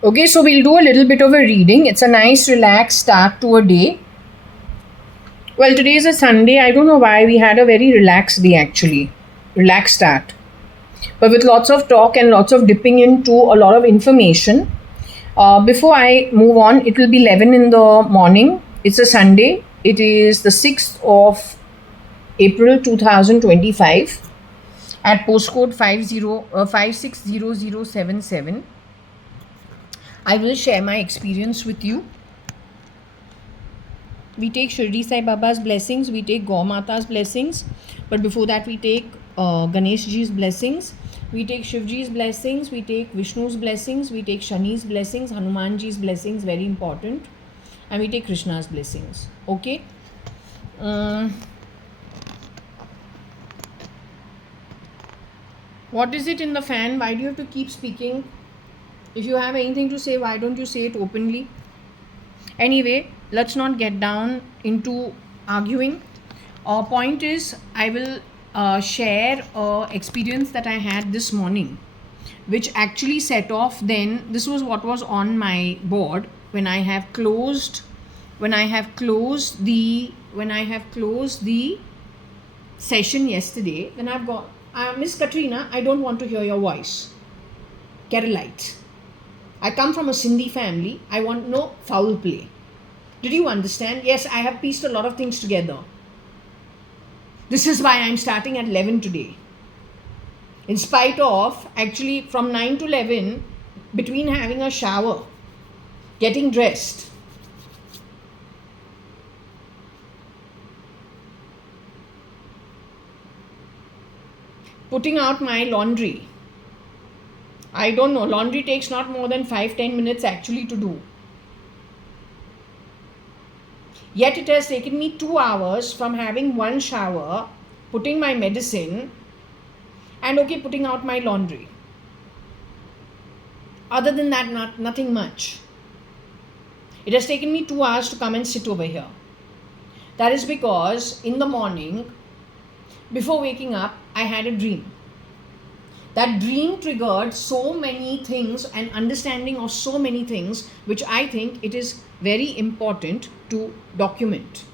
Okay, so we'll do a little bit of a reading. It's a nice, relaxed start to a day. Well, today is a Sunday. I don't know why we had a very relaxed day actually. Relaxed start. But with lots of talk and lots of dipping into a lot of information. Before I move on, it will be 11 in the morning. It's a Sunday. It is the 6th of April 2025 at postcode 560077. I will share my experience with you. We take Shirdi Sai Baba's blessings, we take Gau Mata's blessings, but before that we take Ganesh Ji's blessings, we take Shiv Ji's blessings, we take Vishnu's blessings, we take Shani's blessings, Hanuman Ji's blessings, very important, and we take Krishna's blessings. Okay. What is it in the fan? Why do you have to keep speaking? If you have anything to say, why don't you say it openly? Anyway, let's not get down into arguing. Point is, I will share experience that I had this morning, which actually set off. Then this was what was on my board when I have closed the session yesterday. Then I've got Miss Katrina. I don't want to hear your voice. Keralite. I come from a Sindhi family. I want no foul play. Did you understand? Yes, I have pieced a lot of things together. This is why I'm starting at 11 today. In spite of, actually, from 9 to 11, between having a shower, getting dressed, putting out my laundry. I don't know, laundry takes not more than 5-10 minutes actually to do. Yet it has taken me 2 hours from having one shower, putting my medicine, and putting out my laundry. Other than that, nothing much. It has taken me 2 hours to come and sit over here. That is because in the morning, before waking up, I had a dream. That dream triggered so many things and understanding of so many things, which I think it is very important to document.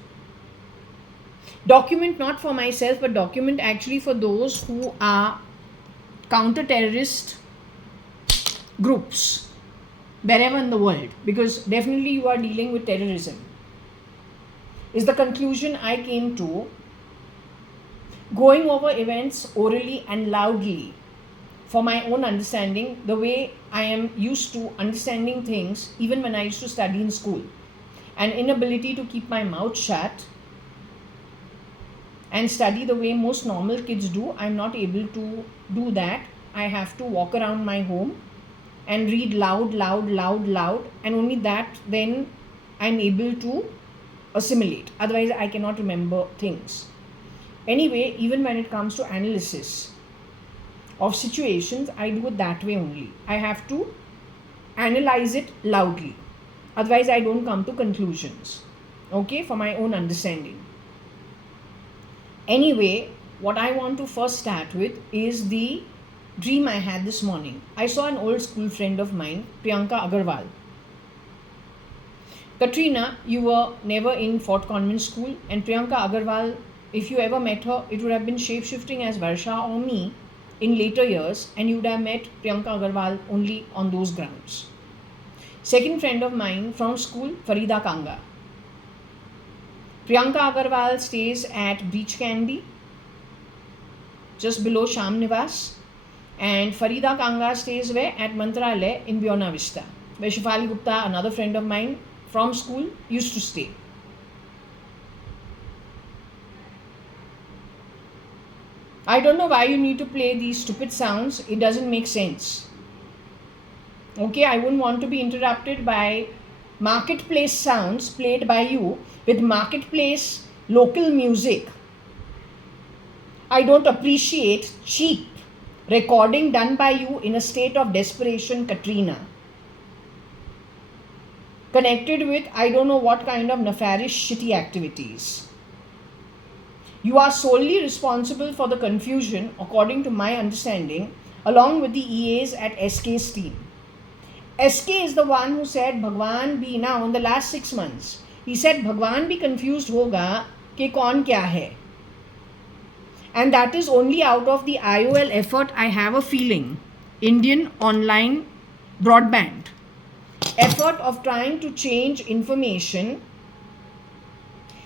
Document not for myself, but document actually for those who are counter-terrorist groups wherever in the world, because definitely you are dealing with terrorism, is the conclusion I came to, going over events orally and loudly for my own understanding, the way I am used to understanding things even when I used to study in school. An inability to keep my mouth shut and study the way most normal kids do. I'm not able to do that. I have to walk around my home and read loud, and only that then I'm able to assimilate. Otherwise, I cannot remember things. Anyway, even when it comes to analysis of situations, I do it that way only. I have to analyze it loudly. Otherwise, I don't come to conclusions. Okay, for my own understanding. Anyway, what I want to first start with is the dream I had this morning. I saw an old school friend of mine, Priyanka Agarwal. Katrina, you were never in Fort Convent School, and Priyanka Agarwal, if you ever met her, it would have been shape-shifting as Varsha or me in later years, and you would have met Priyanka Agarwal only on those grounds. Second friend of mine from school, Farida Kanga. Priyanka Agarwal stays at Beach Candy, just below Sham Nivas, and Farida Kanga stays where? At Mantralaya in Buena Vista, where Shifali Gupta, another friend of mine from school, used to stay. I don't know why you need to play these stupid sounds. It doesn't make sense. Okay, I wouldn't want to be interrupted by marketplace sounds played by you with marketplace local music. I don't appreciate cheap recording done by you in a state of desperation, Katrina. Connected with I don't know what kind of nefarious shitty activities. You are solely responsible for the confusion, according to my understanding, along with the EAs at SK's team. SK is the one who said Bhagwan bhi, now in the last 6 months, he said Bhagwan bhi confused hoga कि कौन क्या है. And that is only out of the IOL effort, I have a feeling, Indian online broadband effort of trying to change information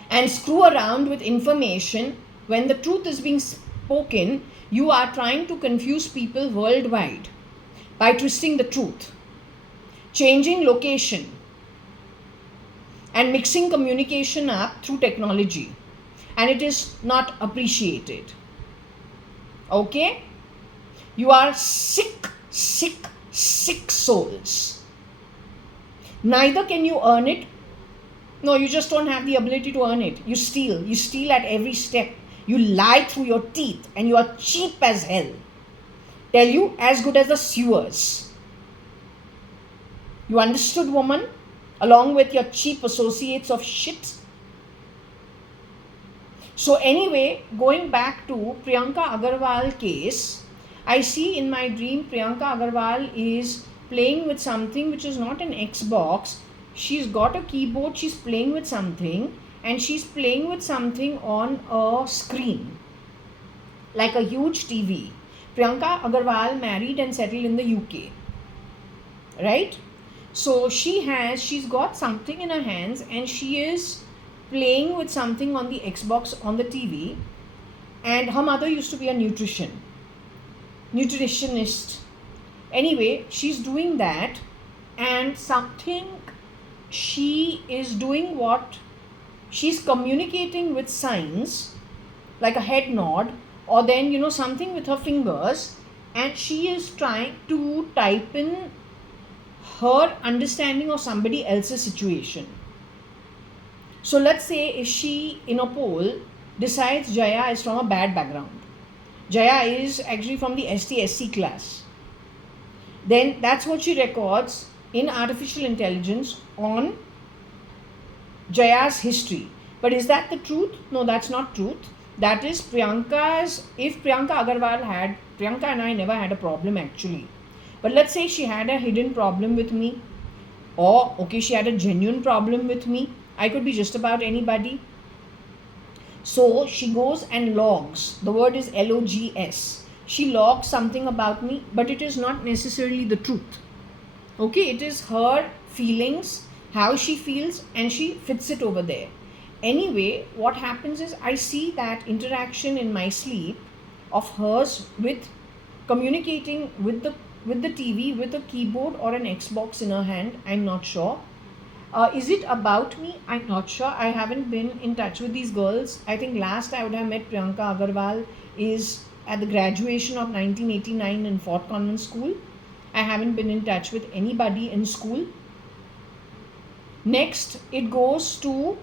and screw around with information. When the truth is being spoken, you are trying to confuse people worldwide by twisting the truth, changing location, and mixing communication up through technology, and it is not appreciated. Okay? You are sick souls. Neither can you earn it. No, you just don't have the ability to earn it. You steal at every step. You lie through your teeth, and you are cheap as hell. Tell you, as good as the sewers. You understood, woman? Along with your cheap associates of shit. So anyway, going back to Priyanka Agarwal case, I see in my dream Priyanka Agarwal is playing with something which is not an Xbox. She's got a keyboard, she's playing with something, and she's playing with something on a screen, like a huge TV. Priyanka Agarwal married and settled in the UK, right? So she's got something in her hands, and she is playing with something on the Xbox on the TV, and her mother used to be a nutritionist. Anyway, she's doing that, and she is doing what? She's communicating with signs, like a head nod, or then, something with her fingers, and she is trying to type in her understanding of somebody else's situation. So let's say if she, in a poll, decides Jaya is from a bad background, Jaya is actually from the ST/SC class, then that's what she records in artificial intelligence on Jaya's history. But is that the truth? No, that's not truth. That is Priyanka's. If Priyanka Agarwal Priyanka and I never had a problem actually. But let's say she had a hidden problem with me, or she had a genuine problem with me. I could be just about anybody. So she goes and logs. The word is LOGS. She logs something about me, but it is not necessarily the truth. Okay, it is her feelings, how she feels, and she fits it over there. Anyway, what happens is I see that interaction in my sleep of hers with communicating with the TV with a keyboard or an Xbox in her hand. I'm not sure. Is it about me? I'm not sure. I haven't been in touch with these girls. I think last I would have met Priyanka Agarwal is at the graduation of 1989 in Fort Convent School. I haven't been in touch with anybody in school. Next, it goes to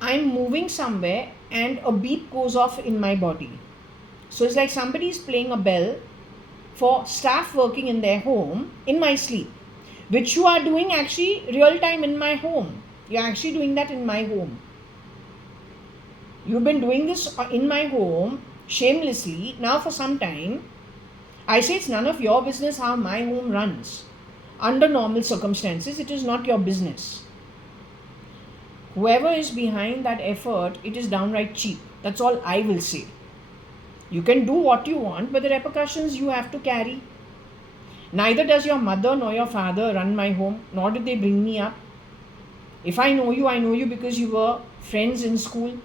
I'm moving somewhere and a beep goes off in my body. So it's like somebody is playing a bell for staff working in their home in my sleep, which you are doing actually real time in my home. You're actually doing that in my home. You've been doing this in my home shamelessly now for some time. I say it's none of your business how my home runs. Under normal circumstances, it is not your business. Whoever is behind that effort, it is downright cheap. That's all I will say. You can do what you want, but the repercussions you have to carry. Neither does your mother nor your father run my home, nor did they bring me up. If I know you because you were friends in school.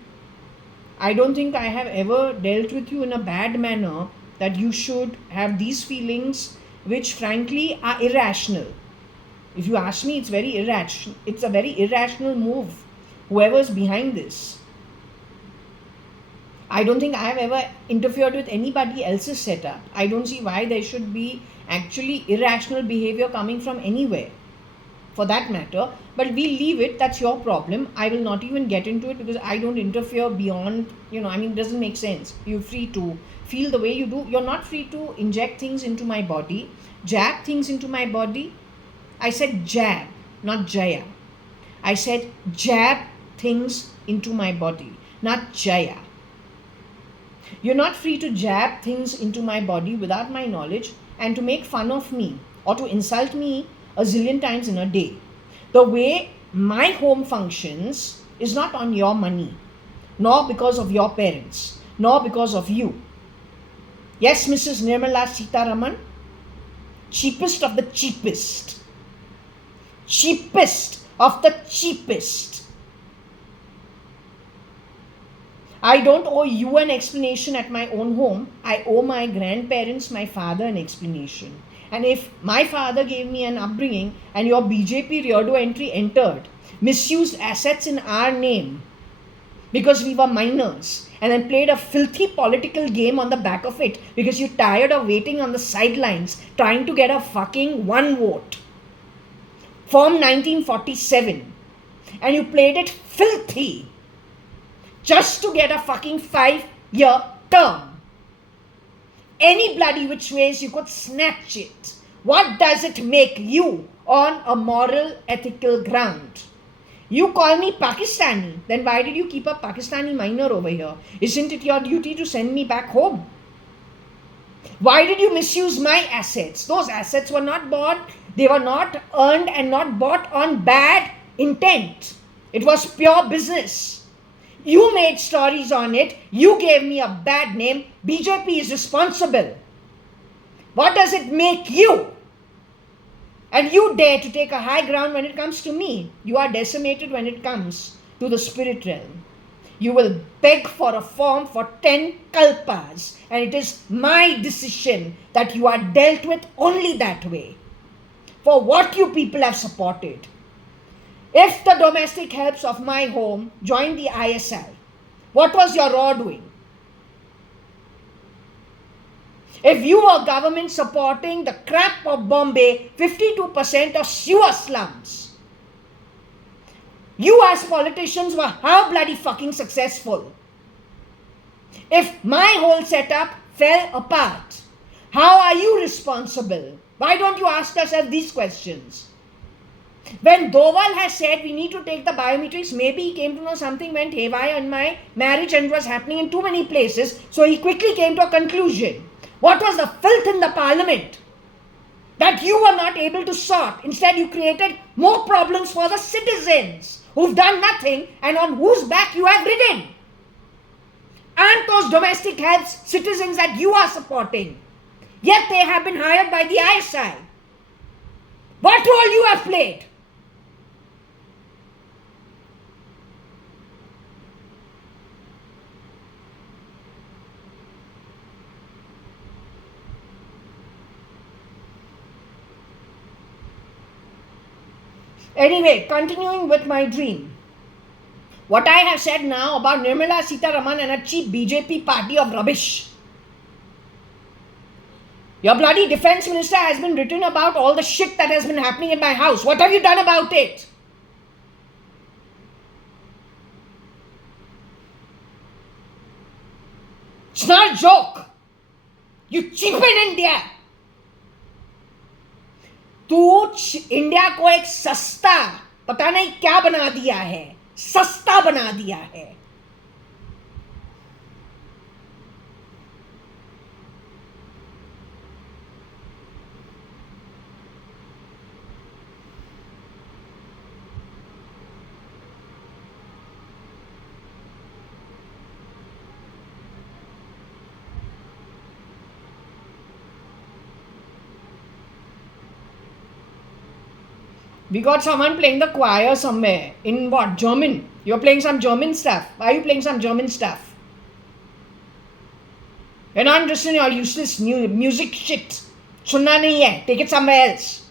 I don't think I have ever dealt with you in a bad manner that you should have these feelings which frankly are irrational. If you ask me, it's very irrational. It's a very irrational move. Whoever's behind this. I don't think I have ever interfered with anybody else's setup. I don't see why there should be actually irrational behavior coming from anywhere, for that matter. But we leave it. That's your problem. I will not even get into it because I don't interfere beyond, it doesn't make sense. You're free to feel the way you do. You're not free to inject things into my body, jab things into my body. I said jab, not Jaya. I said jab things into my body, not Jaya. You're not free to jab things into my body without my knowledge and to make fun of me or to insult me a zillion times in a day. The way my home functions is not on your money, nor because of your parents, nor because of you. Yes, Mrs. Nirmala Sitaraman, cheapest of the cheapest. Cheapest of the cheapest. I don't owe you an explanation at my own home. I owe my grandparents, my father, an explanation. And if my father gave me an upbringing and your BJP Reardo entry entered, misused assets in our name because we were minors, and then played a filthy political game on the back of it because you're tired of waiting on the sidelines trying to get a fucking one vote from 1947, and you played it filthy just to get a fucking 5-year term. Any bloody which ways you could snatch it. What does it make you on a moral, ethical ground? You call me Pakistani, then why did you keep a Pakistani minor over here? Isn't it your duty to send me back home? Why did you misuse my assets? Those assets were not bought, they were not earned and not bought on bad intent. It was pure business. You made stories on it, you gave me a bad name, BJP is responsible. What does it make you? And you dare to take a high ground when it comes to me. You are decimated when it comes to the spirit realm. You will beg for a form for 10 kalpas, and it is my decision that you are dealt with only that way. For what you people have supported. If the domestic helps of my home joined the ISI, what was your raw doing? If you were government supporting the crap of Bombay, 52% of sewer slums, you as politicians were how bloody fucking successful? If my whole setup fell apart, how are you responsible? Why don't you ask yourself these questions? When Doval has said we need to take the biometrics, maybe he came to know something went haywire in my marriage and was happening in too many places, so he quickly came to a conclusion. What was the filth in the parliament that you were not able to sort? Instead, you created more problems for the citizens who've done nothing and on whose back you have ridden. Aren't those domestic helps citizens that you are supporting? Yet they have been hired by the ISI. What role you have played? Anyway, continuing with my dream. What I have said now about Nirmala Sitaraman and a cheap BJP party of rubbish. Your bloody defense minister has been written about all the shit that has been happening in my house. What have you done about it? It's not a joke. You cheapen India. तू India को एक सस्ता पता नहीं क्या बना दिया है, सस्ता बना दिया है. We got someone playing the choir somewhere. In what? German. You're playing some German stuff. Why are you playing some German stuff? You're not interested in your useless new music shit. Sunna nahi hai. Take it somewhere else.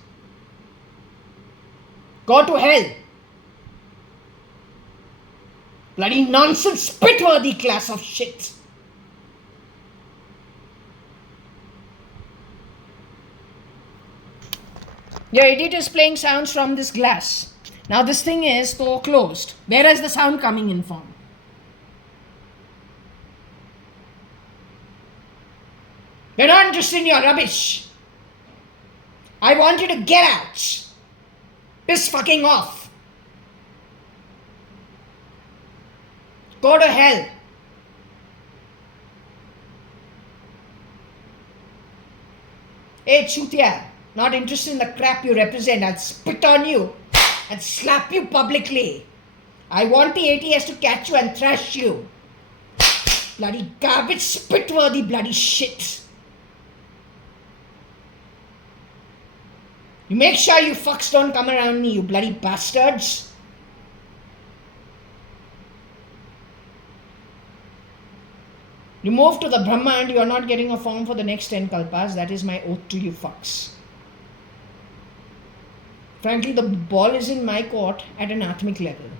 Go to hell. Bloody nonsense, spit-worthy class of shit. Your idiot is playing sounds from this glass. Now this thing is so closed. Where is the sound coming in from? You're not interested in your rubbish. I want you to get out. Piss fucking off. Go to hell. Hey, Chutia. Not interested in the crap you represent. I'll spit on you and slap you publicly. I want the ATS to catch you and thrash you. Bloody garbage, spit-worthy bloody shit. You make sure you fucks don't come around me, you bloody bastards. You move to the Brahma and you are not getting a form for the next 10 kalpas. That is my oath to you fucks. Frankly, the ball is in my court at an atmic level.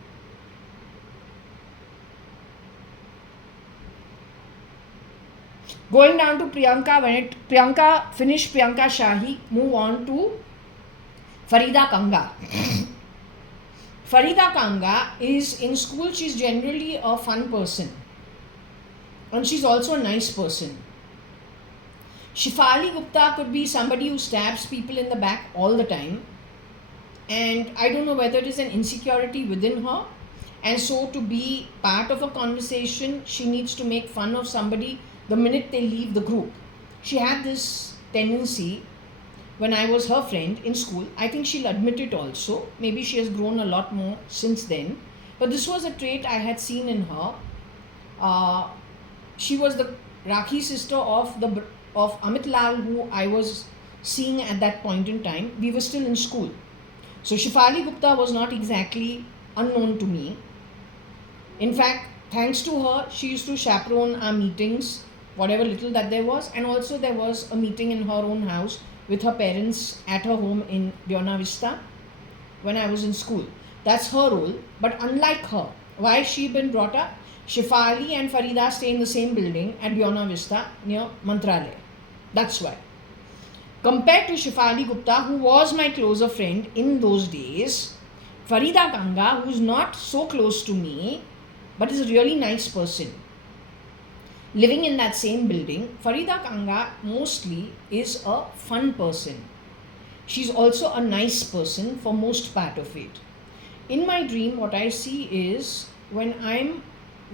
Going down to Priyanka, when Priyanka finished Priyanka Shahi, move on to Farida Kanga. Farida Kanga is in school, she's generally a fun person. And she's also a nice person. Shefali Gupta could be somebody who stabs people in the back all the time. And I don't know whether it is an insecurity within her. And so to be part of a conversation, she needs to make fun of somebody the minute they leave the group. She had this tendency when I was her friend in school. I think she'll admit it also. Maybe she has grown a lot more since then. But this was a trait I had seen in her. She was the Rakhi sister of Amit Lal, who I was seeing at that point in time. We were still in school. So Shefali Gupta was not exactly unknown to me. In fact, thanks to her, she used to chaperone our meetings, whatever little that there was. And also there was a meeting in her own house with her parents at her home in Buena Vista when I was in school. That's her role. But unlike her, why has she been brought up? Shefali and Farida stay in the same building at Buena Vista near Mantralaya. That's why. Compared to Shefali Gupta, who was my closer friend in those days, Farida Kanga, who's not so close to me, but is a really nice person, living in that same building, Farida Kanga mostly is a fun person. She's also a nice person for most part of it. In my dream, what I see is when I'm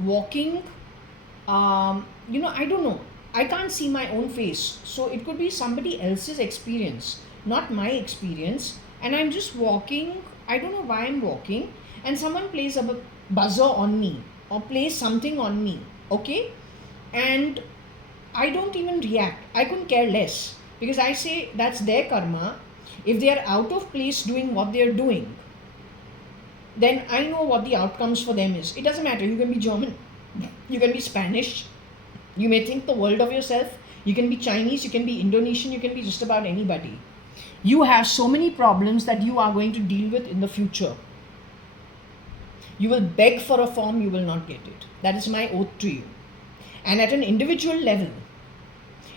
walking, I don't know. I can't see my own face. So it could be somebody else's experience, not my experience. And I'm just walking. I don't know why I'm walking. And someone plays a buzzer on me or plays something on me. Okay? And I don't even react. I couldn't care less. Because I say that's their karma. If they are out of place doing what they are doing, then I know what the outcomes for them is. It doesn't matter. You can be German. You can be Spanish. You may think the world of yourself. You can be Chinese. You can be Indonesian. You can be just about anybody. You have so many problems that you are going to deal with in the future. You will beg for a form. You will not get it. That is my oath to you. And at an individual level,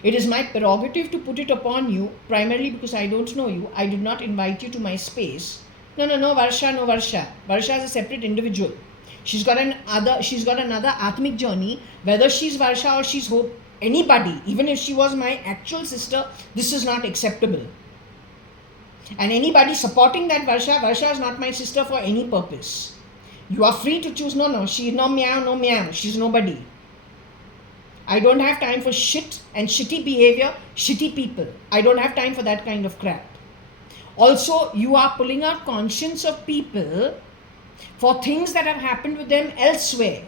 it is my prerogative to put it upon you, primarily because I don't know you. I did not invite you to my space. No, Varsha, no Varsha. Varsha is a separate individual. She's got another Atmic journey. Whether she's Varsha or she's Hope, anybody, even if she was my actual sister, this is not acceptable. And anybody supporting that Varsha is not my sister for any purpose. You are free to choose. No, she's no meow. She's nobody. I don't have time for shit and shitty behavior, shitty people. I don't have time for that kind of crap. Also, you are pulling out conscience of people for things that have happened with them elsewhere.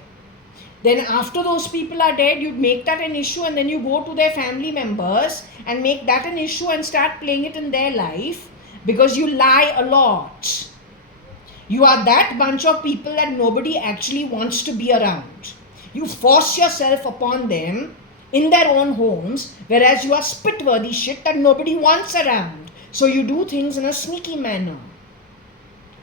Then after those people are dead, you make that an issue and then you go to their family members and make that an issue and start playing it in their life because you lie a lot. You are that bunch of people that nobody actually wants to be around. You force yourself upon them in their own homes, whereas you are spit-worthy shit that nobody wants around. So you do things in a sneaky manner.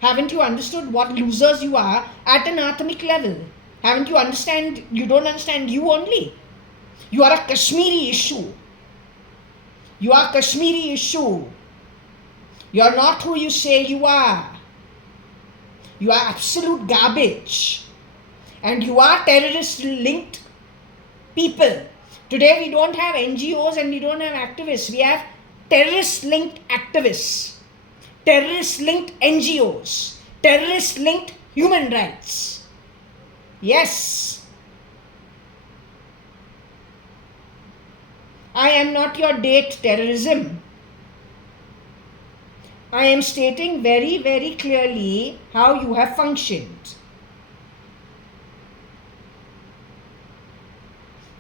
Haven't you understood what losers you are at an atomic level? Haven't you understand? You don't understand you only. You are a Kashmiri issue. You are Kashmiri issue. You are not who you say you are. You are absolute garbage. And you are terrorist-linked people. Today we don't have NGOs and we don't have activists. We have terrorist-linked activists. Terrorist-linked NGOs. Terrorist-linked human rights. Yes. I am not your date terrorism. I am stating very, very clearly how you have functioned.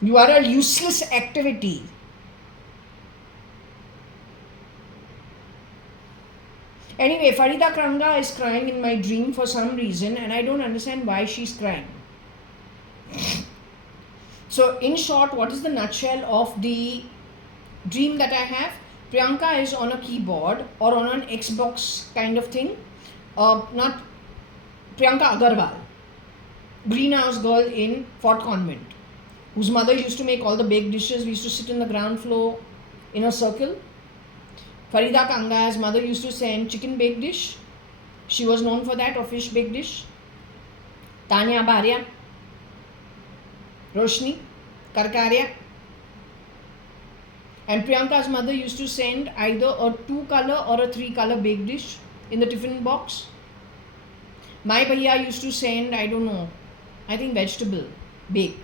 You are a useless activity. Anyway, Farida Kranga is crying in my dream for some reason, and I don't understand why she's crying. So, in short, what is the nutshell of the dream that I have? Priyanka is on a keyboard or on an Xbox kind of thing. Not Priyanka Agarwal, greenhouse girl in Fort Convent, whose mother used to make all the baked dishes. We used to sit in the ground floor in a circle. Farida Kanga's mother used to send chicken baked dish. She was known for that, or fish baked dish. Tanya Bharya, Roshni, Karkarya. And Priyanka's mother used to send either a 2-color or a 3-color baked dish in the tiffin box. My bhaiya used to send, I don't know, I think vegetable baked.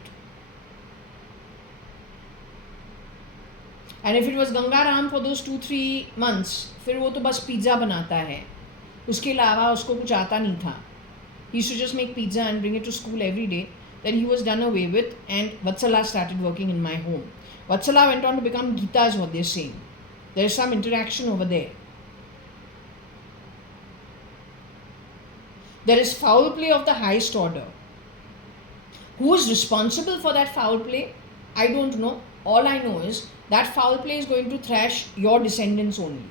And if it was Gangaram for those 2-3 months, फिर वो तो बस pizza बनाता है, उसके अलावा उसको कुछ आता नहीं था. He used to just make pizza and bring it to school every day. Then he was done away with, and Vatsala started working in my home. Vatsala went on to become Gita, is what they're saying. There is some interaction over there. There is foul play of the highest order. Who is responsible for that foul play? I don't know. All I know is that foul play is going to thrash your descendants only.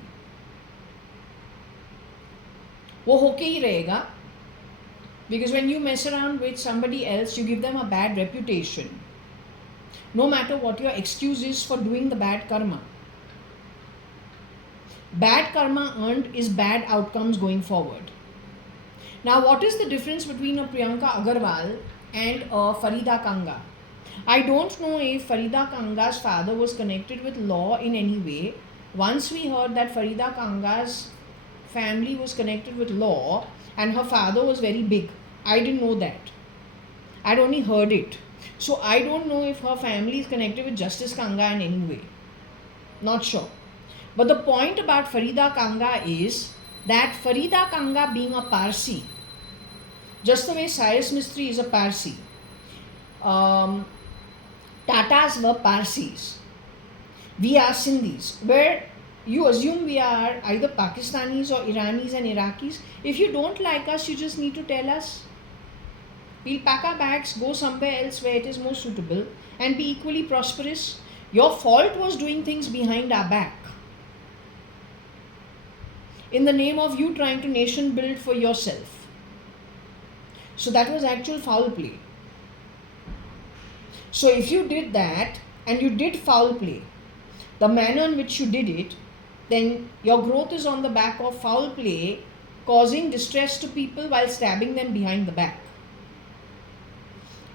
वो होके ही रहेगा. Because when you mess around with somebody else, you give them a bad reputation. No matter what your excuse is for doing the bad karma. Bad karma earned is bad outcomes going forward. Now, what is the difference between a Priyanka Agarwal and a Farida Kanga? I don't know if Farida Kanga's father was connected with law in any way. Once we heard that Farida Kanga's family was connected with law and her father was very big. I didn't know that. I'd only heard it. So I don't know if her family is connected with Justice Kanga in any way. Not sure. But the point about Farida Kanga is that Farida Kanga being a Parsi, just the way Cyrus Mistry is a Parsi, Tatas were Parsis. We are Sindhis, where you assume we are either Pakistanis or Iranis and Iraqis. If you don't like us, you just need to tell us. We'll pack our bags, go somewhere else where it is more suitable, and be equally prosperous. Your fault was doing things behind our back, in the name of you trying to nation build for yourself. So that was actual foul play. So if you did that and you did foul play, the manner in which you did it, then your growth is on the back of foul play, causing distress to people while stabbing them behind the back.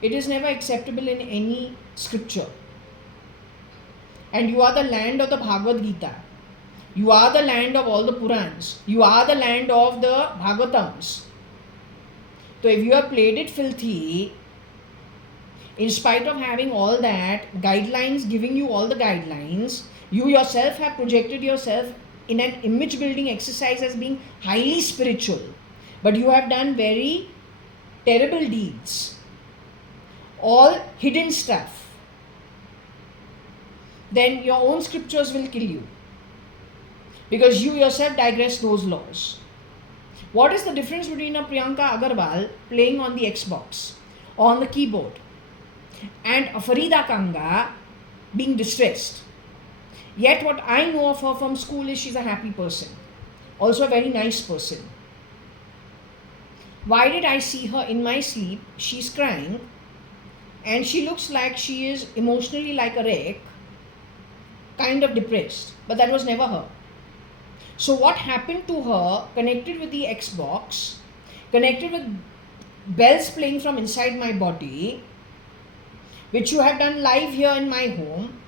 It is never acceptable in any scripture. And you are the land of the Bhagavad Gita. You are the land of all the Purans. You are the land of the Bhagavatams. So if you have played it filthy, in spite of having all that, guidelines, giving you all the guidelines, you yourself have projected yourself in an image building exercise as being highly spiritual. But you have done very terrible deeds. All hidden stuff. Then your own scriptures will kill you. Because you yourself digress those laws. What is the difference between a Priyanka Agarwal playing on the Xbox or on the keyboard and a Farida Kanga being distressed? Yet what I know of her from school is she's a happy person. Also a very nice person. Why did I see her in my sleep? She's crying and she looks like she is emotionally like a wreck, kind of depressed. But that was never her. So what happened to her, connected with the Xbox, connected with bells playing from inside my body, which you have done live here in my home.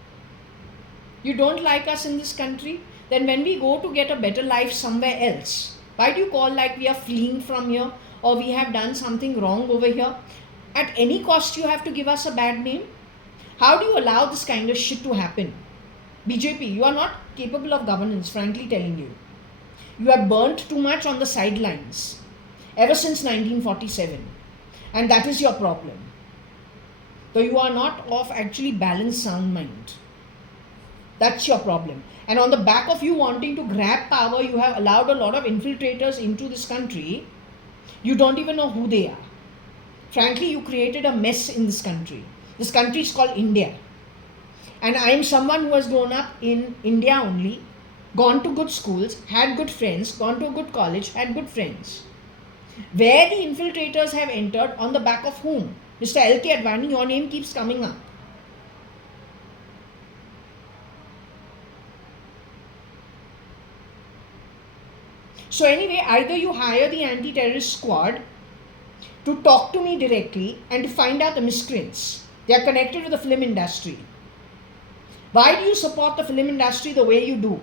You don't like us in this country? Then when we go to get a better life somewhere else, why do you call like we are fleeing from here or we have done something wrong over here? At any cost you have to give us a bad name? How do you allow this kind of shit to happen? BJP, you are not capable of governance, frankly telling you. You have burnt too much on the sidelines ever since 1947, and that is your problem. So you are not of actually balanced sound mind. That's your problem. And on the back of you wanting to grab power, you have allowed a lot of infiltrators into this country. You don't even know who they are. Frankly, you created a mess in this country. This country is called India. And I am someone who has grown up in India only, gone to good schools, had good friends, gone to a good college, had good friends. Where the infiltrators have entered, on the back of whom? Mr. L.K. Advani, your name keeps coming up. So anyway, either you hire the anti-terrorist squad to talk to me directly and to find out the miscreants. They are connected to the film industry. Why do you support the film industry the way you do?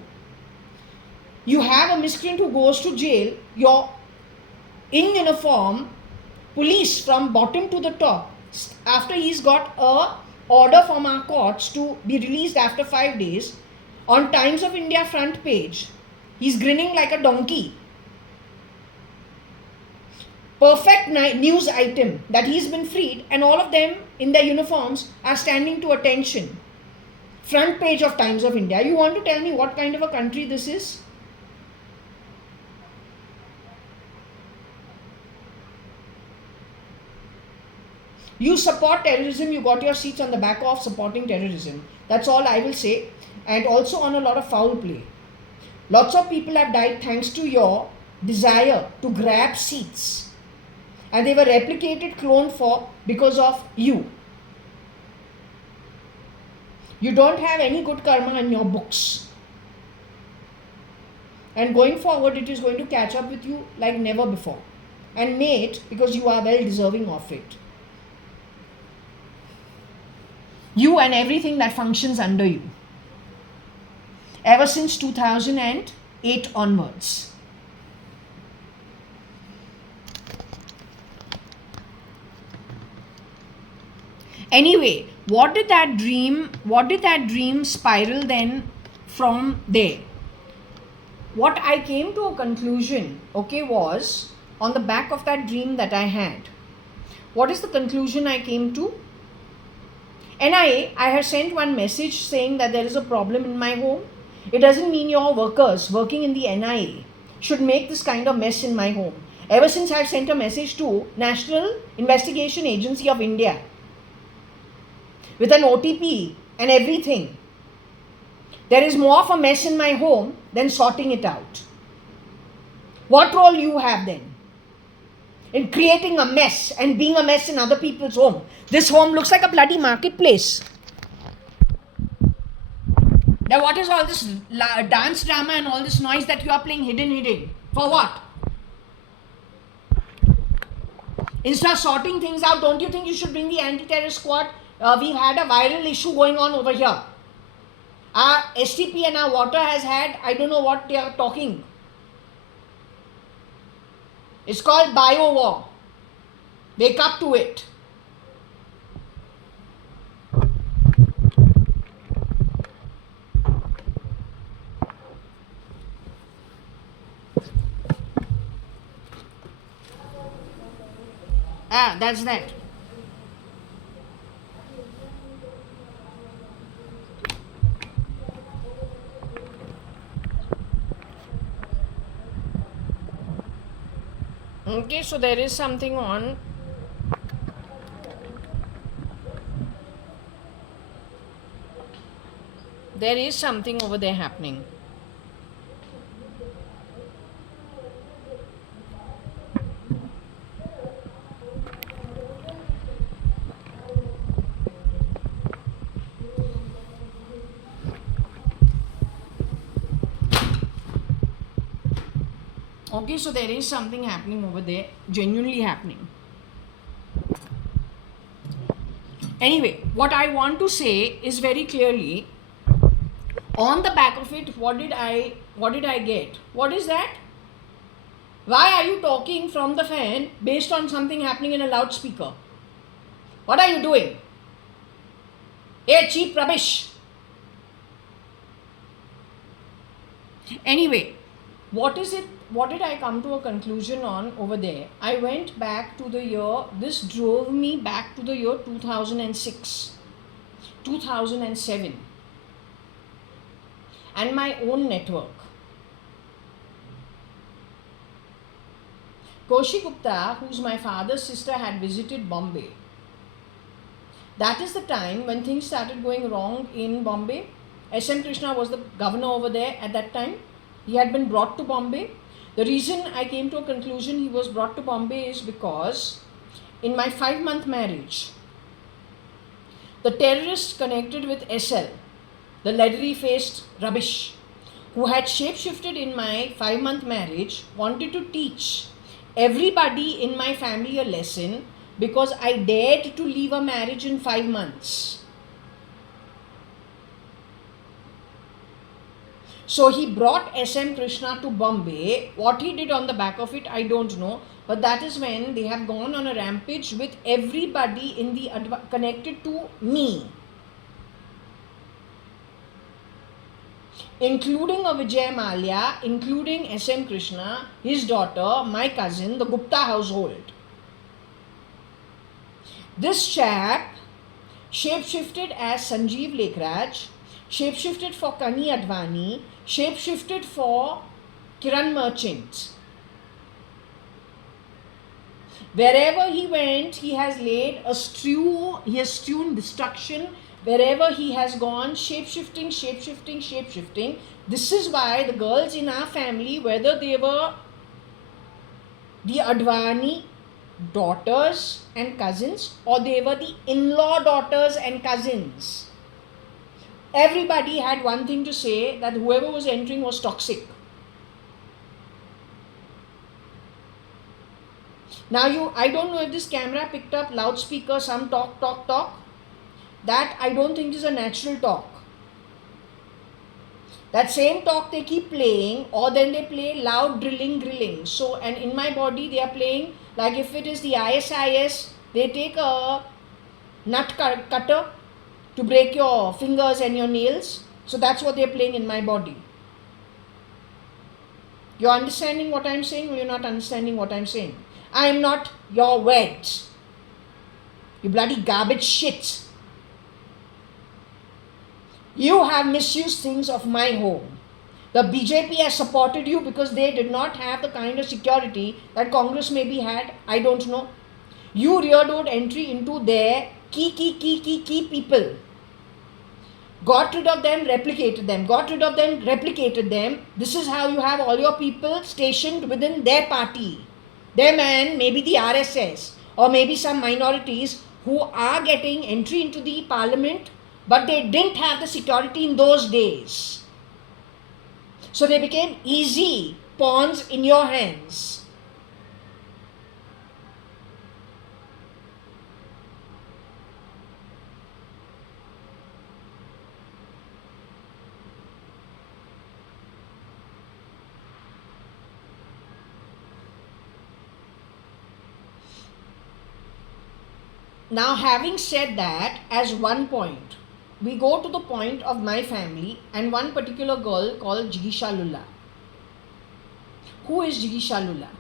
You have a miscreant who goes to jail, you're in uniform, police from bottom to the top. After he's got a order from our courts to be released after 5 days, on Times of India front page, he's grinning like a donkey. Perfect news item that he's been freed, and all of them in their uniforms are standing to attention. Front page of Times of India. You want to tell me what kind of a country this is? You support terrorism, you got your seats on the back of supporting terrorism. That's all I will say. And also on a lot of foul play. Lots of people have died thanks to your desire to grab seats. And they were replicated, cloned for because of you. You don't have any good karma in your books. And going forward, it is going to catch up with you like never before. And may it, because you are well deserving of it. You and everything that functions under you. Ever since 2008 onwards. Anyway, what did that dream spiral then from there? What I came to a conclusion, okay, was on the back of that dream that I had. What is the conclusion I came to? NIA, I have sent one message saying that there is a problem in my home. It doesn't mean your workers working in the NIA should make this kind of mess in my home. Ever since I have sent a message to National Investigation Agency of India with an OTP and everything, there is more of a mess in my home than sorting it out. What role you have then in creating a mess and being a mess in other people's home? This home looks like a bloody marketplace. Now what is all this dance drama and all this noise that you are playing hidden? For what? Instead of sorting things out, don't you think you should bring the anti-terrorist squad? We had a viral issue going on over here. Our STP and our water has had, I don't know what they are talking. It's called bio war. Wake up to it. That's that. Okay, so there is something on. There is something over there happening. Okay, so there is something happening over there, genuinely happening. Anyway, what I want to say is very clearly, on the back of it, what did I get? What is that? Why are you talking from the fan based on something happening in a loudspeaker? What are you doing? Hey, cheap rubbish. Anyway, What is it? What did I come to a conclusion on over there? I went back to the year, this drove me back to the year 2006, 2007, and my own network. Koshi Gupta, who's my father's sister, had visited Bombay. That is the time when things started going wrong in Bombay. S.M. Krishna was the governor over there at that time. He had been brought to Bombay. The reason I came to a conclusion he was brought to Bombay is because in my 5-month marriage, the terrorist connected with SL, the leathery-faced rubbish, who had shapeshifted in my 5-month marriage, wanted to teach everybody in my family a lesson because I dared to leave a marriage in 5 months. So he brought S.M. Krishna to Bombay. What he did on the back of it, I don't know. But that is when they have gone on a rampage with everybody in the connected to me, including a Vijay Mallya, including S.M. Krishna, his daughter, my cousin, the Gupta household. This chap shapeshifted as Sanjeev Lekhraj, shapeshifted for JAYA.ADVANI, shapeshifted for Kiran Merchant. Wherever he went, he has laid a strew, he has strewn destruction. Wherever he has gone, shapeshifting, shapeshifting, shapeshifting. This is why the girls in our family, whether they were the Advani daughters and cousins or they were the in-law daughters and cousins, everybody had one thing to say, that whoever was entering was toxic. Now I don't know if this camera picked up loudspeaker, some talk. That I don't think is a natural talk. That same talk they keep playing, or then they play loud grilling. So, and in my body they are playing, like if it is the ISIS, they take a nut cutter to break your fingers and your nails. So that's what they're playing in my body. You're understanding what I'm saying, or you're not understanding what I'm saying? I am not your wed. You bloody garbage shit. You have misused things of my home. The BJP has supported you because they did not have the kind of security that Congress maybe had. I don't know. You reared entry into their key people. Got rid of them, replicated them. Got rid of them, replicated them. This is how you have all your people stationed within their party. Them and maybe the RSS or maybe some minorities who are getting entry into the parliament, but they didn't have the security in those days. So they became easy pawns in your hands. Now, having said that, as one point, we go to the point of my family and one particular girl called Jigisha Lulla. Who is Jigisha Lulla?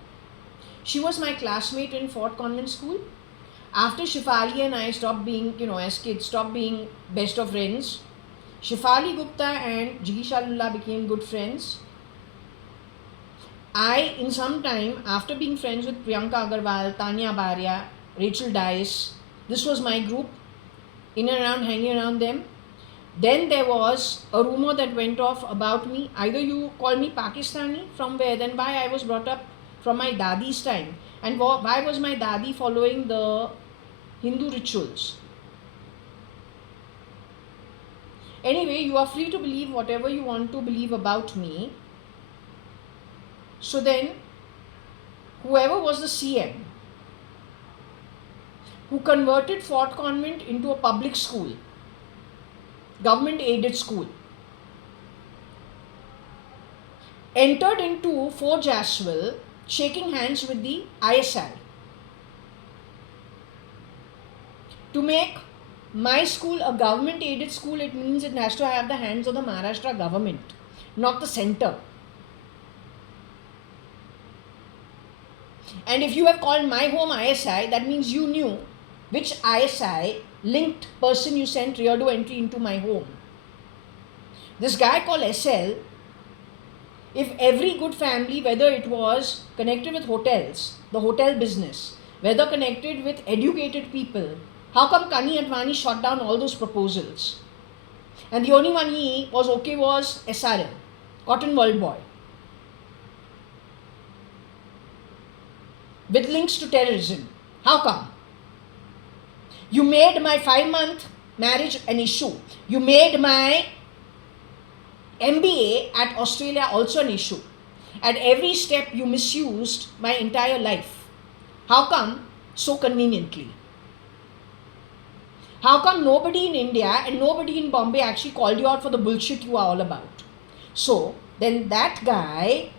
She was my classmate in Fort Convent School. After Shifali and I stopped being, as kids, stopped being best of friends, Shifali Gupta and Jigisha Lulla became good friends. I, in some time, after being friends with Priyanka Agarwal, Tanya Barya, Rachel Dice, this was my group, in and around, hanging around them. Then there was a rumor that went off about me. Either you call me Pakistani, from where, then why I was brought up from my dadi's time. And why was my dadi following the Hindu rituals? Anyway, you are free to believe whatever you want to believe about me. So then, whoever was the CM, who converted Fort Convent into a public school, government aided school, entered into Fort Jaswell shaking hands with the ISI to make my school a government aided school. It means it has to have the hands of the Maharashtra government, not the center. And if you have called my home ISI, that means you knew which ISI linked person you sent rear door entry into my home. This guy called SL, if every good family, whether it was connected with hotels, the hotel business, whether connected with educated people, how come JAYA.ADVANI shot down all those proposals? And the only one he was okay was SRL, Cotton World Boy, with links to terrorism. How come? You made my 5-month marriage an issue. You made my MBA at Australia also an issue. At every step you misused my entire life. How come so conveniently? How come nobody in India and nobody in Bombay actually called you out for the bullshit you are all about? So then that guy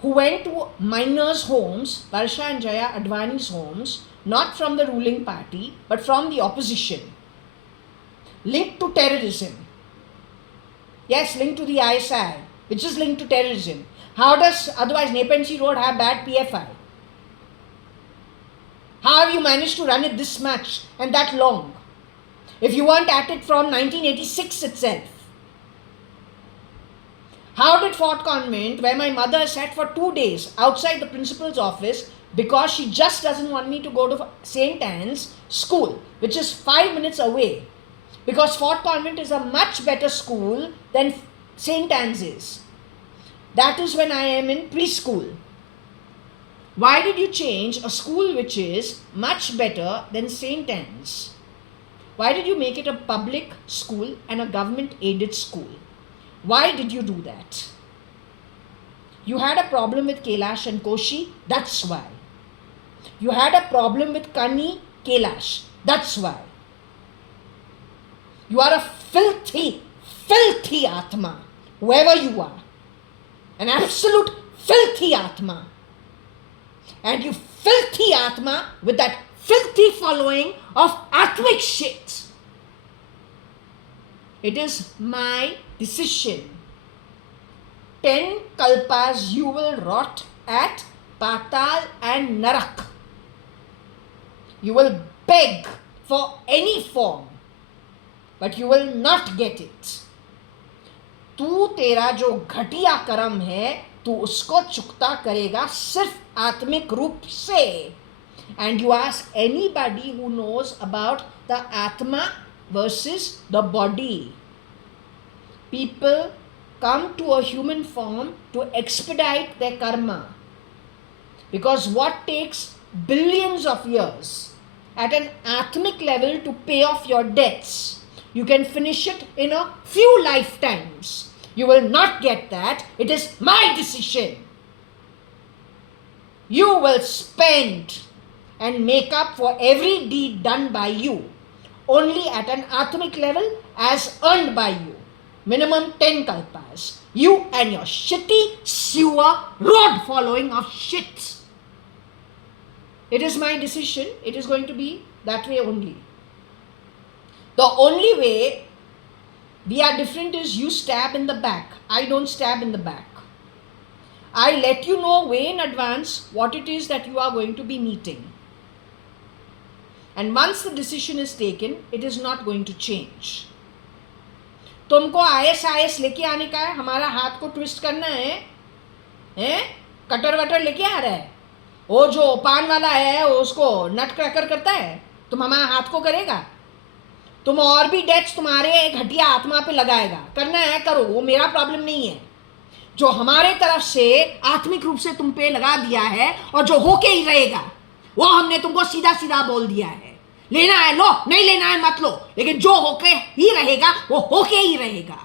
who went to miners' homes, Varsha and JAYA.ADVANI's homes, not from the ruling party but from the opposition, linked to terrorism. Yes, linked to the ISI, which is linked to terrorism. How does otherwise Nepean Road have bad PFI? How have you managed to run it this much and that long? If you weren't at it from 1986 itself. How did Fort Convent, where my mother sat for 2 days outside the principal's office because she just doesn't want me to go to St. Anne's school, which is 5 minutes away, because Fort Convent is a much better school than St. Anne's is. That is when I am in preschool. Why did you change a school which is much better than St. Anne's? Why did you make it a public school and a government-aided school? Why did you do that? You had a problem with Kailash and Koshi, that's why. You had a problem with Kani, Kailash, that's why. You are a filthy, filthy Atma, whoever you are. An absolute filthy Atma. And you filthy Atma with that filthy following of Atmic shit. It is my decision. 10 kalpas you will rot at Patal and Narak. You will beg for any form, but you will not get it. तू तेरा जो घटिया कर्म है तू उसको चुकता करेगा सिर्फ आत्मिक रूप से. And you ask anybody who knows about the Atma versus the body. People come to a human form to expedite their karma. Because what takes billions of years at an atmic level to pay off your debts, you can finish it in a few lifetimes. You will not get that. It is my decision. You will spend and make up for every deed done by you only at an atmic level as earned by you. Minimum 10 kalpas. You and your shitty sewer road following of shit. It is my decision. It is going to be that way only. The only way we are different is you stab in the back. I don't stab in the back. I let you know way in advance what it is that you are going to be meeting. And once the decision is taken, it is not going to change. तुमको IS लेके आने का है, हमारा हाथ को twist करना है, कटर वटर लेके आ रहा है. वो जो पान वाला है उसको नट क्रैकर करता है, तुम हमारा हाथ को करेगा. तुम और भी डेट्स तुम्हारे घटिया आत्मा पे लगाएगा. करना है करो, वो मेरा प्रॉब्लम नहीं है. जो हमारे तरफ से आत्मिक रूप से तुम पे लगा दिया है और जो होके ही रहेगा वो हमने तुमको सीधा सीधा बोल दिया है. लेना है लो, नहीं लेना है मत लो, लेकिन जो होके ही रहेगा वो होके ही रहेगा.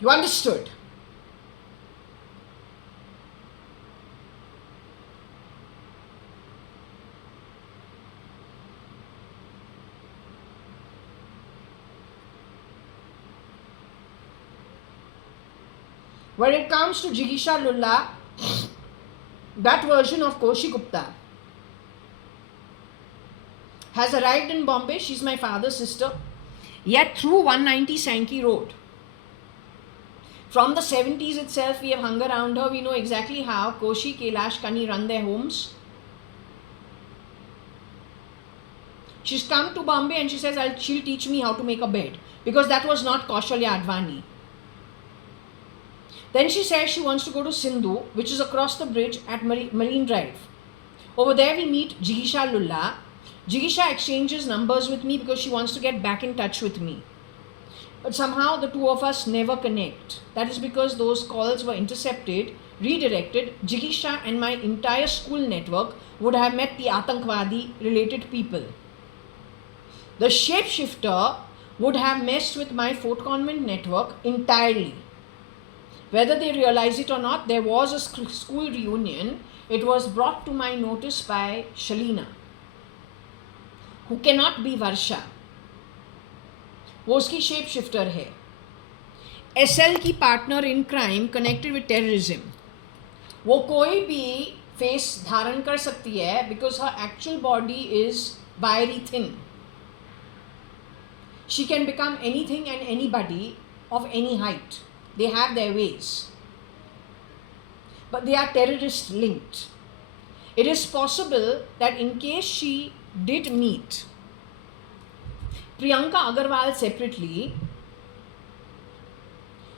You understood? When it comes to Jigisha Lulla, that version of Koshi Gupta has arrived in Bombay. She's my father's sister. Yet through 190 Sankey Road. From the 70s itself, we have hung around her. We know exactly how Koshi, Kailash, Kani run their homes. She's come to Bombay and she says, she'll teach me how to make a bed. Because that was not JAYA.ADVANI. Then she says she wants to go to Sindhu, which is across the bridge at Marine Drive. Over there we meet Jigisha Lulla. Jigisha exchanges numbers with me because she wants to get back in touch with me. But somehow the two of us never connect. That is because those calls were intercepted, redirected. Jigisha and my entire school network would have met the Atankvadi related people. The shapeshifter would have messed with my Fort Convent network entirely. Whether they realize it or not, there was a school reunion. It was brought to my notice by Shalina, who cannot be Varsha. वो उसकी shape shifter है. SL की partner in crime connected with terrorism. वो कोई भी face धारण कर सकती है because her actual body is वायरी thin. She can become anything and anybody of any height. They have their ways. But they are terrorist linked. It is possible that in case she did meet Priyanka Agarwal separately,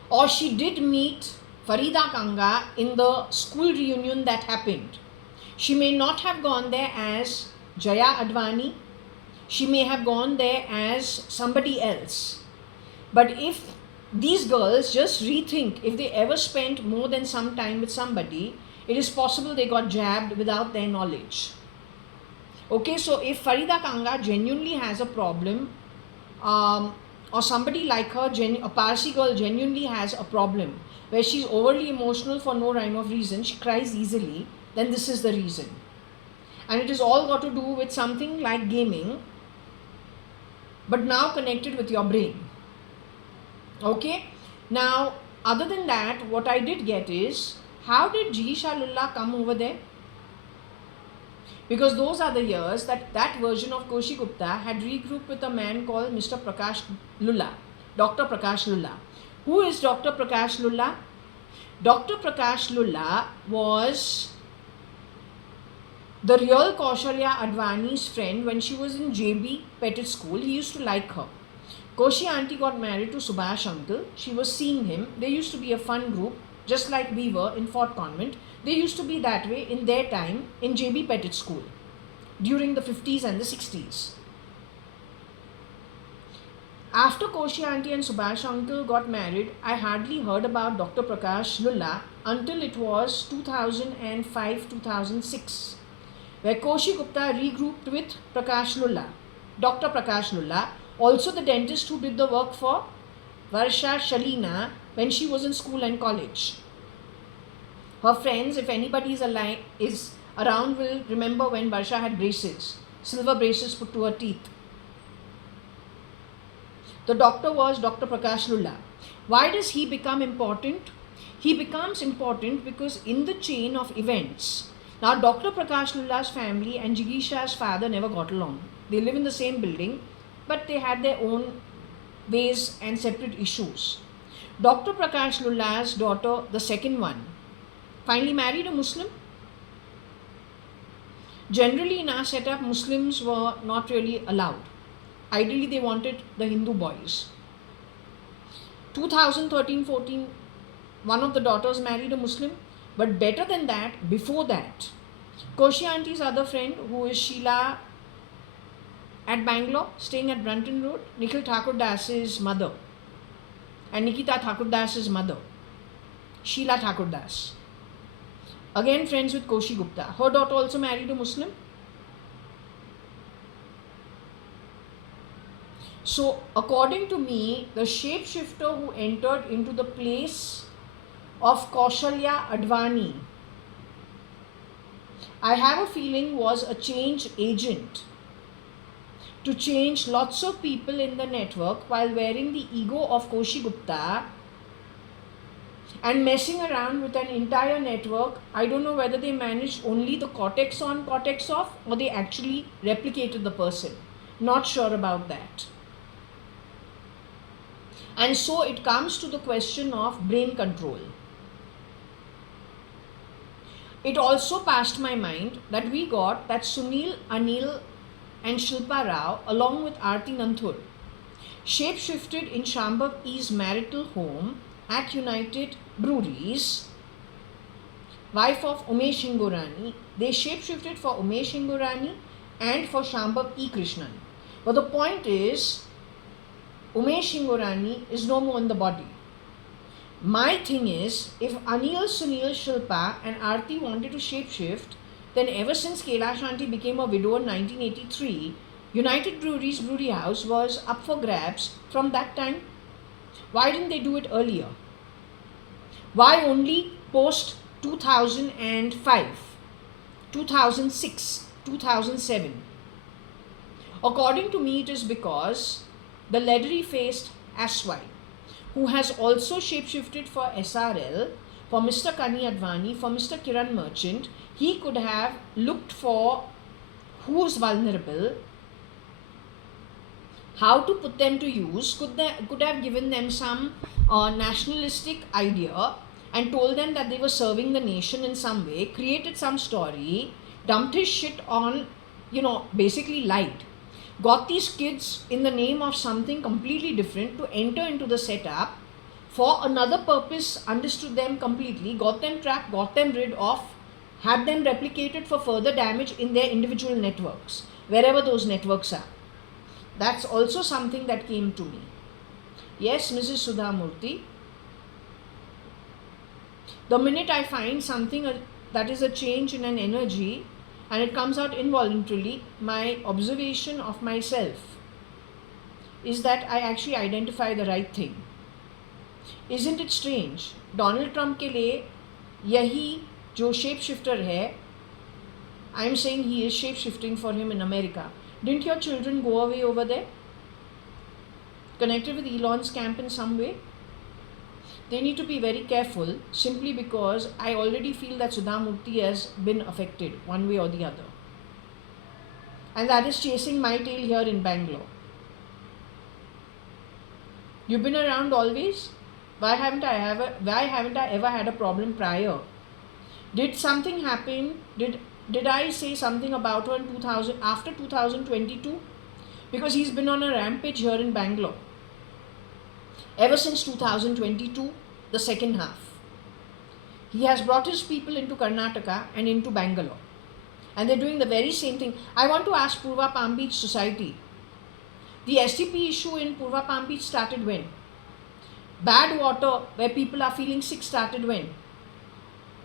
or she did meet Farida Kanga in the school reunion that happened, she may not have gone there as JAYA.ADVANI. She may have gone there as somebody else. But if these girls just rethink, if they ever spent more than some time with somebody, it is possible they got jabbed without their knowledge. Okay, so if Farida Kanga genuinely has a problem, or somebody like her, a Parsi girl genuinely has a problem where she's overly emotional for no rhyme of reason, she cries easily, then this is the reason. And it is all got to do with something like gaming, but now connected with your brain. Okay, now other than that, what I did get is, how did Jigisha Lulla come over there? Because those are the years that version of Koshi Gupta had regrouped with a man called Mr. Prakash Lulla, Dr. Prakash Lulla. Who is Dr. Prakash Lulla? Dr. Prakash Lulla was the real Kaushalya.ADVANI's friend when she was in JB Pettit School. He used to like her. Koshi auntie got married to Subhash uncle. She was seeing him. They used to be a fun group, just like we were in Fort Convent. They used to be that way in their time in JB Pettit School during the 50s and the 60s. After Koshi auntie and Subhash uncle got married, I hardly heard about Dr. Prakash Lulla until it was 2005-2006, where Koshi Gupta regrouped with Prakash Lulla, Dr. Prakash Lulla, also the dentist who did the work for Varsha Shalina when she was in school and college. Her friends, if anybody is around, will remember when Varsha had braces, silver braces put to her teeth. The doctor was Dr. Prakash Lulla. Why does he become important? He becomes important because in the chain of events, now Dr. Prakash Lulla's family and Jigisha's father never got along. They live in the same building, but they had their own ways and separate issues. Dr. Prakash Lulla's daughter, the second one, finally married a Muslim. Generally in our setup, Muslims were not really allowed. Ideally, they wanted the Hindu boys. 2013-14, one of the daughters married a Muslim. But better than that, before that, Koshi auntie's other friend, who is Sheila at Bangalore, staying at Brunton Road, Nikhil Thakur Das's mother, and Nikita Thakur Das's mother, Sheila Thakur Das. Again, friends with Koshi Gupta. Her daughter also married a Muslim. So, according to me, the shapeshifter who entered into the place of Kaushalya.ADVANI, I have a feeling was a change agent to change lots of people in the network while wearing the ego of Koshi Gupta and messing around with an entire network. I don't know whether they managed only the cortex on, cortex off, or they actually replicated the person. Not sure about that. And so it comes to the question of brain control. It also passed my mind that we got that Sunil, Anil and Shilpa Rao along with Aarti Nanthur shapeshifted in Shambhav E's marital home at United Breweries, wife of Umesh Hingorani. They shapeshifted for Umesh Hingorani and for Shambhav E. Krishnan. But the point is, Umesh Hingorani is no more in the body. My thing is, if Anil, Sunil, Shilpa and Aarti wanted to shapeshift, then ever since Kailash Aunty became a widow in 1983, United Breweries Brewery House was up for grabs from that time. Why didn't they do it earlier? Why only post 2005, 2006, 2007? According to me, it is because the leathery-faced asswipe, who has also shapeshifted for SRL, for Mr. JAYA.ADVANI, for Mr. Kiran Merchant, he could have looked for who's vulnerable, how to put them to use, could have given them some nationalistic idea and told them that they were serving the nation in some way, created some story, dumped his shit on, basically lied. Got these kids in the name of something completely different to enter into the setup for another purpose, understood them completely, got them trapped, got them rid of, had them replicated for further damage in their individual networks, wherever those networks are. That's also something that came to me. Yes, Mrs. Sudha Murthy. The minute I find something that is a change in an energy and it comes out involuntarily, my observation of myself is that I actually identify the right thing. Isn't it strange? Donald Trump के लिए यही जो shapeshifter है, I am saying he is shapeshifting for him in America. Didn't your children go away over there? Connected with Elon's camp in some way? They need to be very careful, simply because I already feel that Sudha Murthy has been affected one way or the other. And that is chasing my tail here in Bangalore. You've been around always? Why haven't I ever had a problem prior? Did something happen? Did I say something about her in after 2022? Because he's been on a rampage here in Bangalore. Ever since 2022, the second half. He has brought his people into Karnataka and into Bangalore. And they're doing the very same thing. I want to ask Purva Palm Beach Society. The STP issue in Purva Palm Beach started when? Bad water where people are feeling sick started when?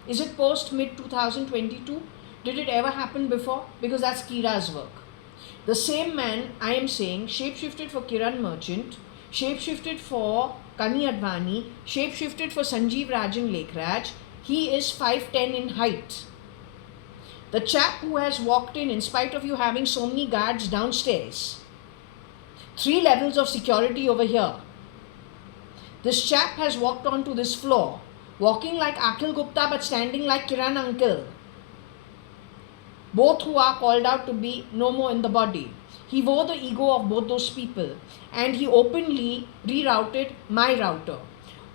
Is it post mid-2022? Did it ever happen before? Because that's Kira's work. The same man, I am saying, shapeshifted for Kiran Merchant, shapeshifted for JAYA.ADVANI, shapeshifted for Sanjeev Rajan Lekhraj. He is 5'10" in height. The chap who has walked in spite of you having so many guards downstairs. 3 levels of security over here. This chap has walked onto this floor, walking like Akhil Gupta but standing like Kiran uncle. Both who are called out to be no more in the body. He wore the ego of both those people and he openly rerouted my router.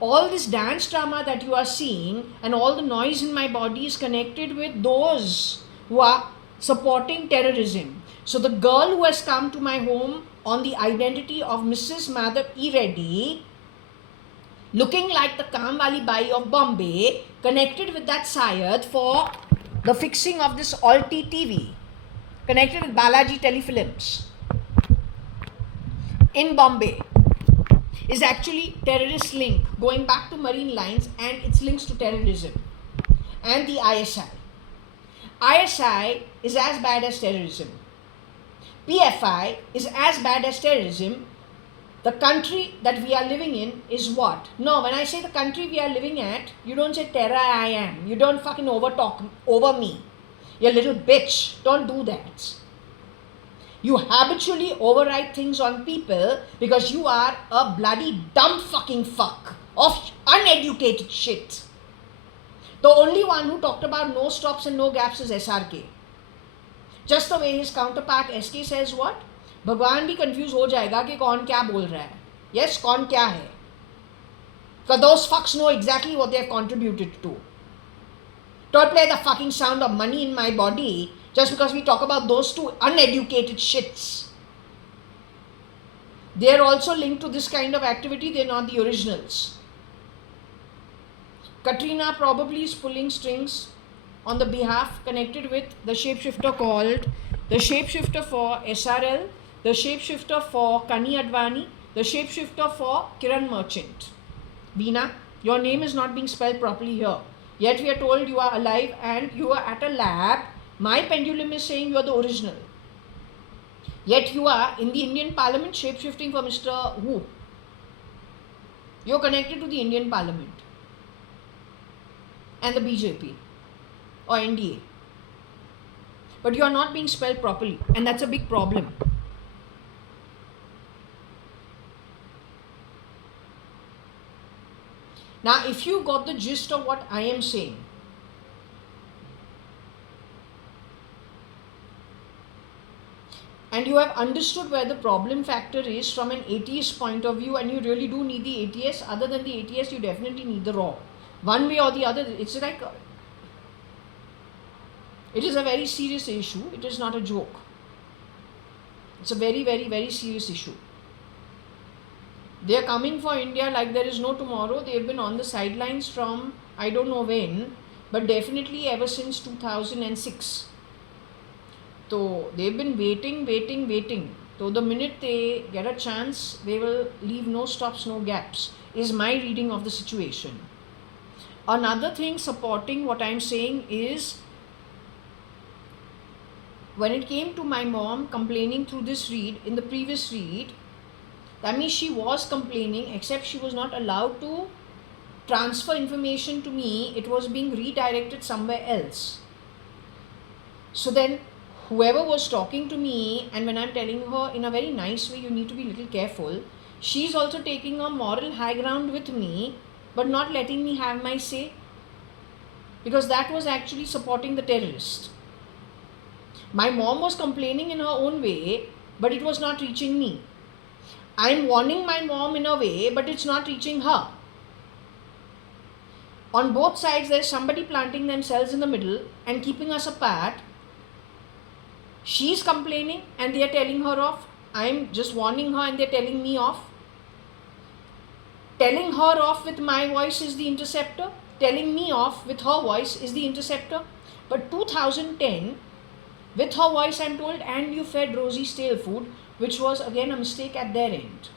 All this dance drama that you are seeing and all the noise in my body is connected with those who are supporting terrorism. So the girl who has come to my home on the identity of Mrs. Madhav E. Reddy, looking like the Kamwali Bai of Bombay, connected with that Syed for the fixing of this Alti TV, connected with Balaji Telefilms in Bombay, is actually terrorist link going back to marine lines and its links to terrorism and the ISI. ISI is as bad as terrorism. PFI is as bad as terrorism. The country that we are living in is what? No, when I say the country we are living at, you don't say Terra I am. You don't fucking overtalk over me. You little bitch. Don't do that. You habitually override things on people because you are a bloody dumb fucking fuck of uneducated shit. The only one who talked about no stops and no gaps is SRK. Just the way his counterpart SK says what? भगवान भी confuse हो जाएगा कि कौन क्या बोल रहा है. Yes, कौन क्या है. Because those fucks know exactly what they have contributed to. Don't play the fucking sound of money in my body just because we talk about those two uneducated shits. They are also linked to this kind of activity. They're not the originals. Katrina probably is pulling strings on the behalf connected with the shapeshifter called the shapeshifter for SRL, the shapeshifter for JAYA.ADVANI, the shapeshifter for Kiran Merchant. Veena, your name is not being spelled properly here. Yet we are told you are alive and you are at a lab. My pendulum is saying you are the original. Yet you are in the Indian Parliament shapeshifting for Mr. Who? You are connected to the Indian Parliament and the BJP or NDA. But you are not being spelled properly, and that's a big problem. Now, if you got the gist of what I am saying, and you have understood where the problem factor is from an ATS point of view, and you really do need the ATS, other than the ATS, you definitely need the raw. One way or the other, it's like, it is a very serious issue. It is not a joke. It's a very, very, very serious issue. They are coming for India like there is no tomorrow. They have been on the sidelines from I don't know when, but definitely ever since 2006. So they've been waiting. So the minute they get a chance, they will leave no stops, no gaps, is my reading of the situation. Another thing supporting what I'm saying is, when it came to my mom complaining through this read, in the previous read, that means she was complaining, except she was not allowed to transfer information to me. It was being redirected somewhere else. So then whoever was talking to me, and when I'm telling her in a very nice way, you need to be a little careful, she's also taking a moral high ground with me, but not letting me have my say, because that was actually supporting the terrorist. My mom was complaining in her own way, but it was not reaching me. I'm warning my mom in a way, but it's not reaching her. On both sides, there's somebody planting themselves in the middle and keeping us apart. She's complaining and they're telling her off. I'm just warning her and they're telling me off. Telling her off with my voice is the interceptor. Telling me off with her voice is the interceptor. But 2010, with her voice, I'm told, and you fed Rosie stale food, which was again a mistake at their end.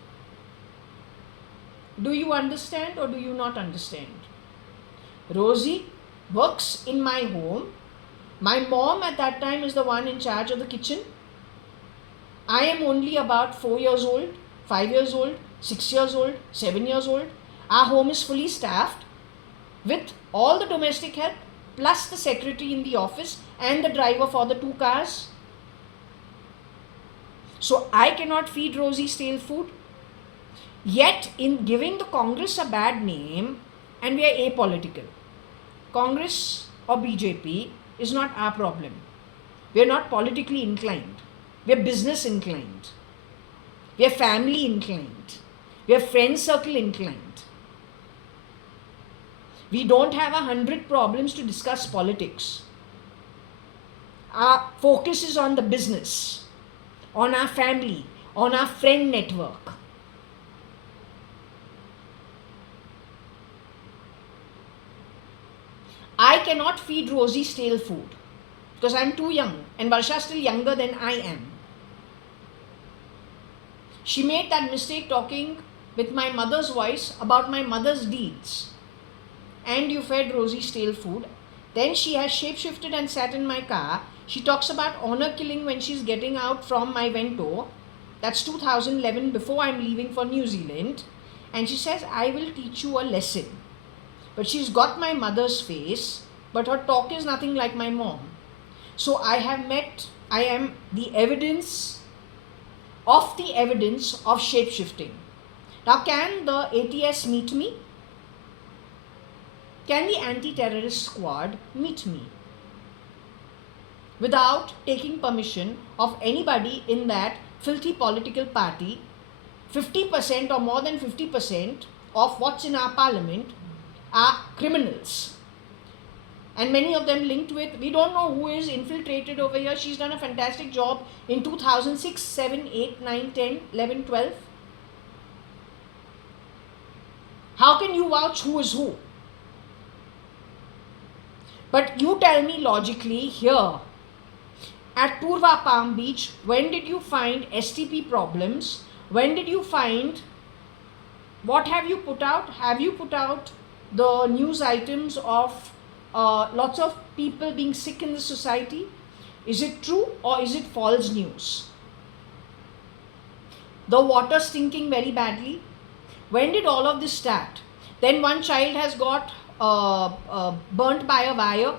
Do you understand or do you not understand? Rosie works in my home. My mom at that time is the one in charge of the kitchen. I am only about 4 years old, 5 years old, 6 years old, 7 years old. Our home is fully staffed with all the domestic help, plus the secretary in the office and the driver for the 2 cars. So I cannot feed Rosie stale food. Yet in giving the Congress a bad name, and we are apolitical. Congress or BJP is not our problem. We are not politically inclined. We are business inclined. We are family inclined. We are friend circle inclined. We don't have 100 problems to discuss politics. Our focus is on the business, on our family, on our friend network. I cannot feed Rosie stale food because I'm too young and Varsha is still younger than I am. She made that mistake talking with my mother's voice about my mother's deeds. And you fed Rosie stale food. Then she has shapeshifted and sat in my car. She talks about honor killing when she's getting out from my Vento. That's 2011, before I'm leaving for New Zealand. And she says, I will teach you a lesson. But she's got my mother's face, but her talk is nothing like my mom. So I am the evidence of shape-shifting. Now, can the ATS meet me? Can the anti-terrorist squad meet me? Without taking permission of anybody in that filthy political party, 50% or more than 50% of what's in our parliament are criminals. And many of them linked with, we don't know who is infiltrated over here. She's done a fantastic job in 2006, 7, 8, 9, 10, 11, 12. How can you vouch who is who? But you tell me logically here, at Purva Palm Beach, when did you find STP problems? When did you find, what have you put out? Have you put out the news items of lots of people being sick in the society? Is it true or is it false news? The water stinking very badly. When did all of this start? Then one child has got burnt by a wire.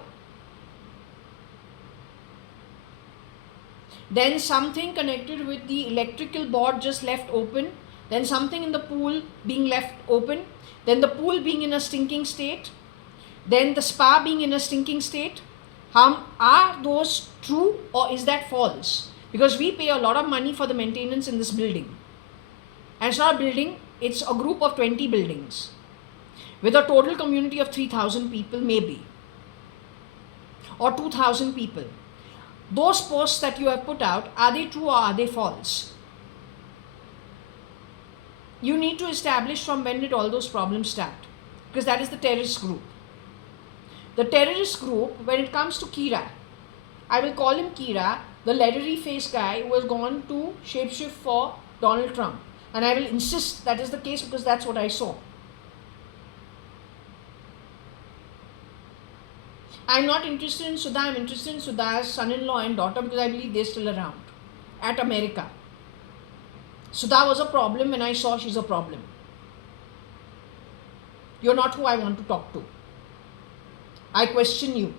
Then something connected with the electrical board just left open. Then something in the pool being left open. Then the pool being in a stinking state. Then the spa being in a stinking state. Are those true or is that false? Because we pay a lot of money for the maintenance in this building. And it's not a building, it's a group of 20 buildings. With a total community of 3,000 people maybe. Or 2,000 people. Those posts that you have put out, are they true or are they false? You need to establish from when did all those problems start. Because that is the terrorist group. The terrorist group, when it comes to Kira, I will call him Kira, the leathery face guy who has gone to shapeshift for Donald Trump. And I will insist that is the case because that's what I saw. I'm not interested in Sudha, I'm interested in Sudha's son-in-law and daughter because I believe they're still around at America. Sudha was a problem when I saw she's a problem. You're not who I want to talk to. I question you.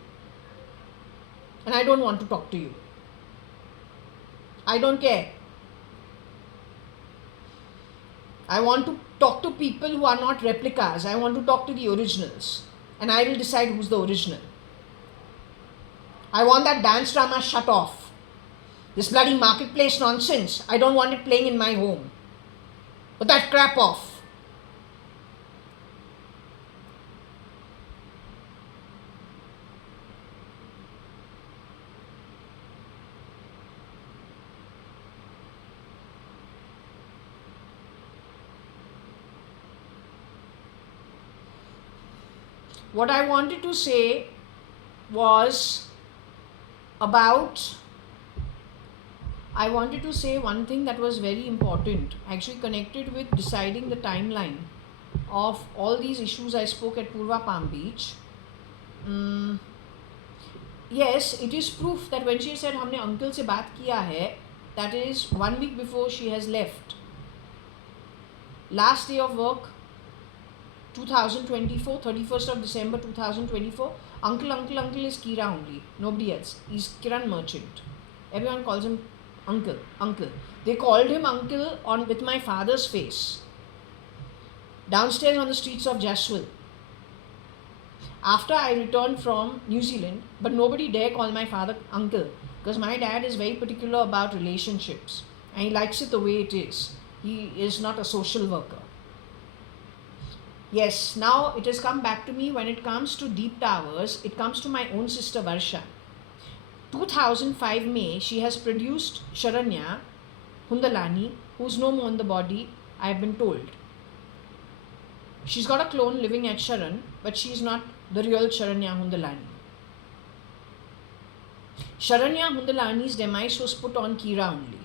And I don't want to talk to you. I don't care. I want to talk to people who are not replicas. I want to talk to the originals. And I will decide who's the original. I want that dance drama shut off. This bloody marketplace nonsense. I don't want it playing in my home. Put that crap off. What I wanted to say was I wanted to say one thing that was very important, actually connected with deciding the timeline of all these issues I spoke at Purva Palm Beach. Yes, it is proof that when she said हमने uncle से बात किया है, that is 1 week before she has left. Last day of work, 2024, 31st of December 2024. Uncle is Kira only, nobody else. He's Kiran Merchant. Everyone calls him uncle. They called him uncle with my father's face. Downstairs on the streets of Jaswal. After I returned from New Zealand, but nobody dare call my father uncle because my dad is very particular about relationships and he likes it the way it is. He is not a social worker. Yes, now it has come back to me when it comes to deep towers, it comes to my own sister Varsha. 2005 May, she has produced Sharanya Hundalani, who's no more in the body, I have been told. She's got a clone living at Sharan, but she's not the real Sharanya Hundalani. Sharanya Hundalani's demise was put on Kira only.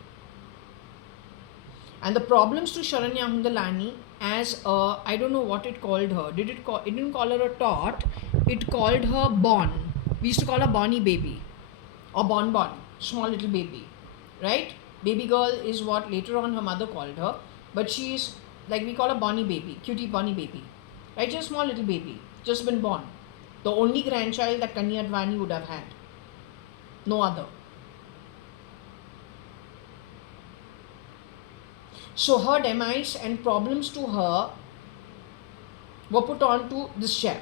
And the problems to Sharanya Hundalani as I don't know what it called her. It didn't call her a tot. It called her Bon. We used to call her Bonnie baby. Or Bon, small little baby. Right? Baby girl is what later on her mother called her. But she is, like we call her Bonnie baby. Cutie Bonnie baby. Right? Just small little baby. Just been born. The only grandchild that JAYA.ADVANI would have had. No other. So her demise and problems to her were put on to this chap.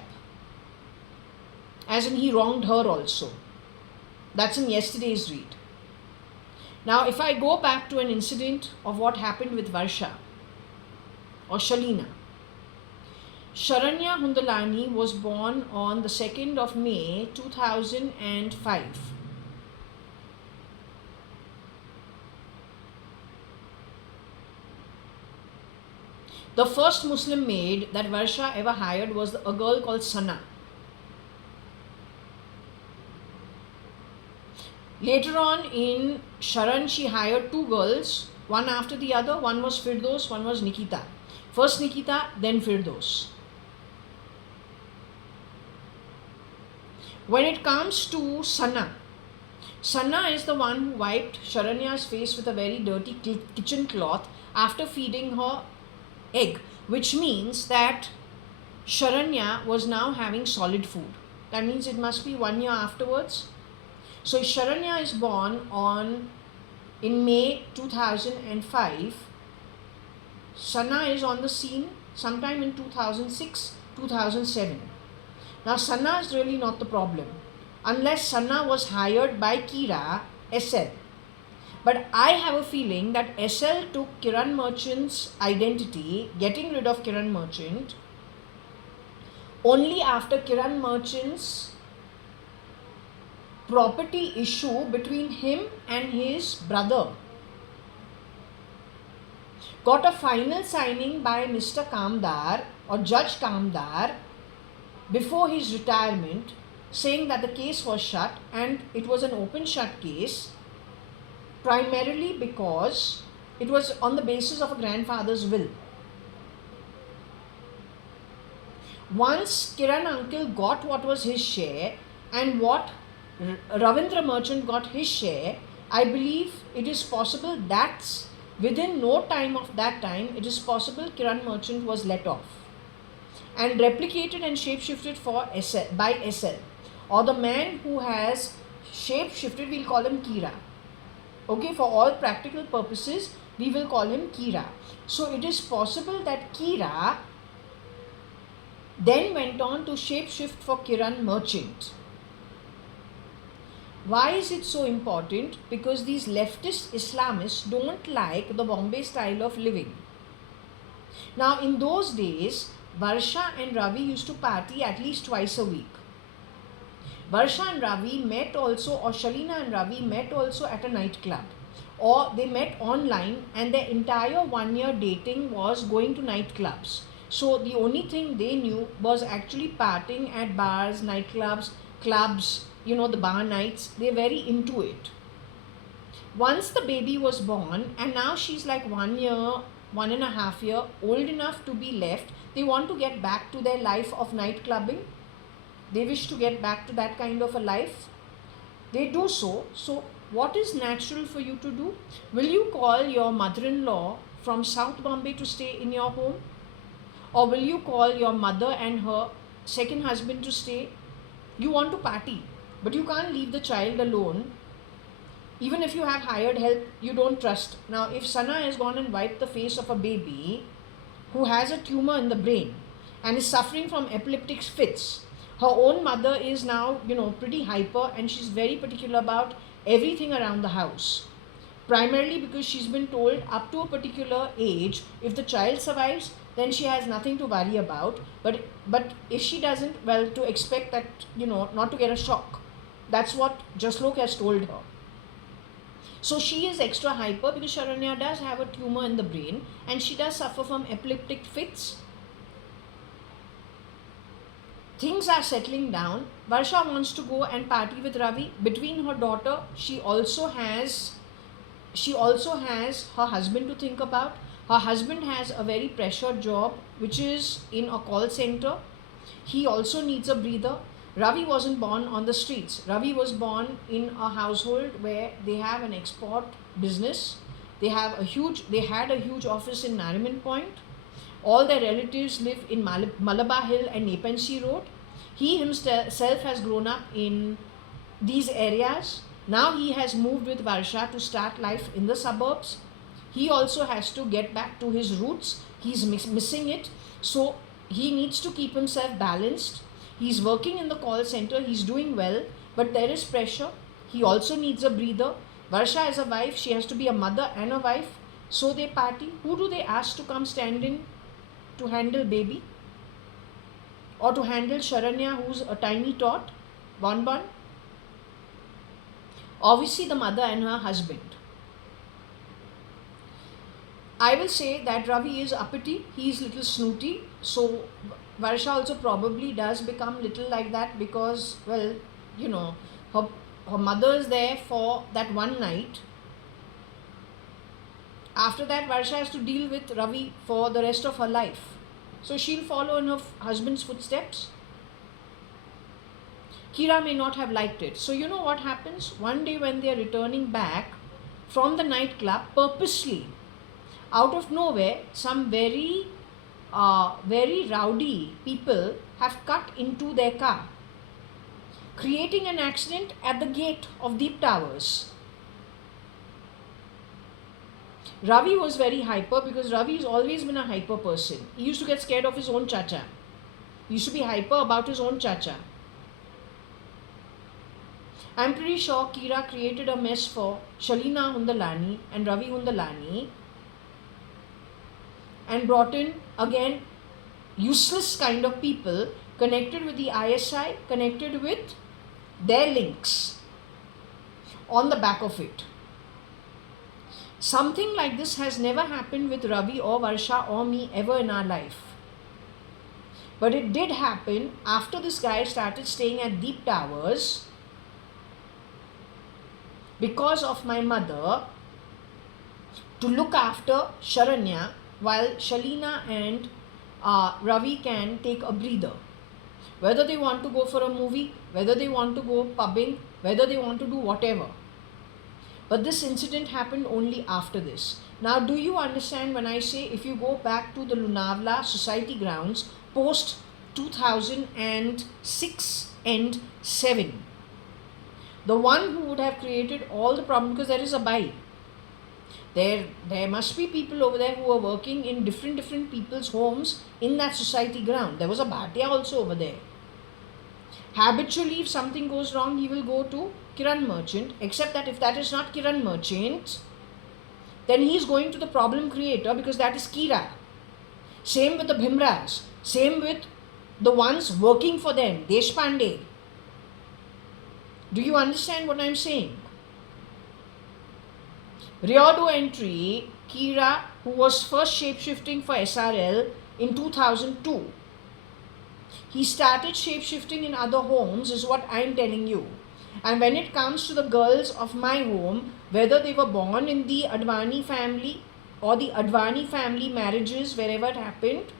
As in he wronged her also. That's in yesterday's read. Now if I go back to an incident of what happened with Varsha or Shalina. Sharanya Hundalani was born on the 2nd of May 2005. The first Muslim maid that Varsha ever hired was a girl called Sana. Later on in Sharan, she hired two girls, one after the other. One was Firdos, one was Nikita. First Nikita, then Firdos. When it comes to Sana, Sana is the one who wiped Sharanya's face with a very dirty kitchen cloth after feeding her egg, which means that Sharanya was now having solid food. That means it must be 1 year afterwards. So Sharanya is born in May 2005. Sana is on the scene sometime in 2006, 2007. Now Sana is really not the problem, unless Sana was hired by Kira, SL. But I have a feeling that SL took Kiran Merchant's identity, getting rid of Kiran Merchant, only after Kiran Merchant's property issue between him and his brother got a final signing by Mr. Kamdar or Judge Kamdar before his retirement, saying that the case was shut, and it was an open shut case primarily because it was on the basis of a grandfather's will. Once Kiran uncle got what was his share and what Ravindra Merchant got his share, I believe it is possible that within no time of that time, it is possible Kiran Merchant was let off and replicated and shapeshifted by SL, or the man who has shapeshifted, we'll call him Kira. Okay, for all practical purposes, we will call him Kira. So it is possible that Kira then went on to shapeshift for Kiran Merchant. Why is it so important? Because these leftist Islamists don't like the Bombay style of living. Now, in those days, Varsha and Ravi used to party at least twice a week. Varsha and Ravi met also, or Shalina and Ravi met also at a nightclub, or they met online, and their entire 1 year dating was going to nightclubs. So the only thing they knew was actually partying at bars, nightclubs, clubs, the bar nights. They're very into it. Once the baby was born, and now she's like 1 year, 1.5 year, old enough to be left, they want to get back to their life of night clubbing. They wish to get back to that kind of a life. They do so. So what is natural for you to do? Will you call your mother-in-law from South Bombay to stay in your home? Or will you call your mother and her second husband to stay? You want to party, but you can't leave the child alone. Even if you have hired help, you don't trust. Now, if Sana has gone and wiped the face of a baby who has a tumor in the brain and is suffering from epileptic fits, her own mother is now, pretty hyper, and she's very particular about everything around the house. Primarily because she's been told up to a particular age, if the child survives, then she has nothing to worry about. But if she doesn't, well, to expect that, not to get a shock. That's what Jaslok has told her. So she is extra hyper because Sharanya does have a tumor in the brain and she does suffer from epileptic fits. Things are settling down. Varsha wants to go and party with Ravi. Between her daughter, she also has her husband to think about. Her husband has a very pressured job, which is in a call center. He also needs a breather. Ravi wasn't born on the streets. Ravi was born in a household where they have an export business. They had a huge office in Nariman Point. All their relatives live in Malabar Hill and Nepensi Road. He himself has grown up in these areas. Now he has moved with Varsha to start life in the suburbs. He also has to get back to his roots. He's missing it. So he needs to keep himself balanced. He's working in the call center. He's doing well, but there is pressure. He also needs a breather. Varsha is a wife. She has to be a mother and a wife. So they party. Who do they ask to come stand in to handle baby? or to handle Sharanya, who's a tiny tot, bonbon. Obviously, the mother and her husband. I will say that Ravi is uppity, he is little snooty, so Varsha also probably does become little like that because, well, you know, her, her mother is there for that one night. After that, Varsha has to deal with Ravi for the rest of her life. So she'll follow in her husband's footsteps. Kira may not have liked it. So you know what happens? One day when they are returning back from the nightclub, purposely, out of nowhere, some very rowdy people have cut into their car, creating an accident at the gate of Deep Towers. Ravi was very hyper because Ravi has always been a hyper person. He used to get scared of his own chacha. He used to be hyper about his own chacha. I'm pretty sure Kira created a mess for Shalina Hundalani and Ravi Hundalani and brought in again useless kind of people connected with the ISI, connected with their links on the back of it. Something like this has never happened with Ravi or Varsha or me ever in our life. But it did happen after this guy started staying at Deep Towers because of my mother to look after Sharanya while Shalina and Ravi can take a breather. Whether they want to go for a movie, whether they want to go pubbing, whether they want to do whatever. But this incident happened only after this. Now, do you understand when I say if you go back to the Lunavla Society grounds post 2006 and 7, the one who would have created all the problem, because there is a buy. There must be people over there who are working in different people's homes in that society ground. There was a bhatia also over there. Habitually, if something goes wrong, he will go to Kiran Merchant, except that if that is not Kiran Merchant, then he is going to the problem creator because that is Kira. Same with the Bhimras. Same with the ones working for them, Deshpande. Do you understand what I am saying? Riodo entry, Kira, who was first shapeshifting for SRL in 2002. He started shapeshifting in other homes is what I am telling you. And when it comes to the girls of my home, whether they were born in the Advani family or the Advani family marriages wherever it happened,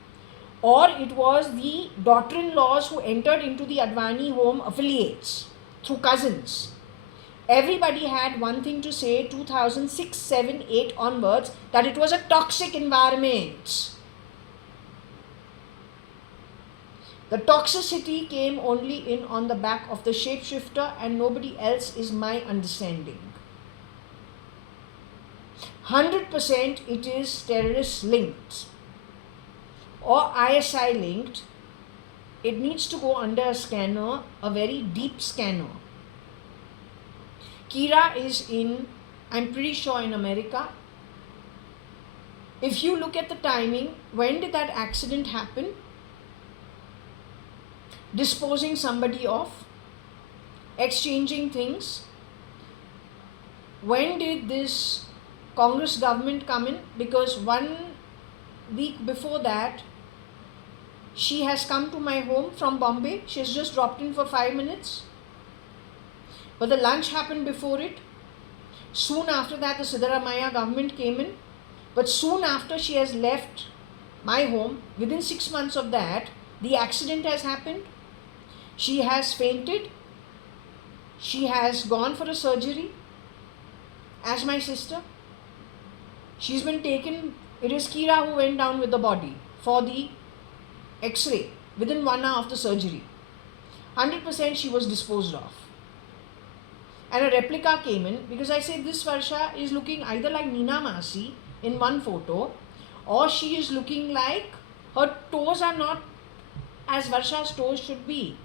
or it was the daughter-in-laws who entered into the Advani home affiliates through cousins, everybody had one thing to say 2006, 7, 8 onwards, that it was a toxic environment. The toxicity came only in on the back of the shapeshifter and nobody else is my understanding. 100% it is terrorist linked or ISI linked. It needs to go under a scanner, a very deep scanner. Kira is in, I'm pretty sure, in America. If you look at the timing, when did that accident happen? Disposing somebody off, exchanging things. When did this Congress government come in? Because 1 week before that, she has come to my home from Bombay. She has just dropped in for 5 minutes. But the lunch happened before it. Soon after that, the Siddaramaiah government came in. But soon after she has left my home, within 6 months of that, the accident has happened. She has fainted. She has gone for a surgery as my sister. She's been taken. It is Kira who went down with the body for the X-ray within 1 hour of the surgery. 100% she was disposed of. And a replica came in because I said this Varsha is looking either like Neena Masi in one photo, or she is looking like her toes are not as Varsha's toes should be.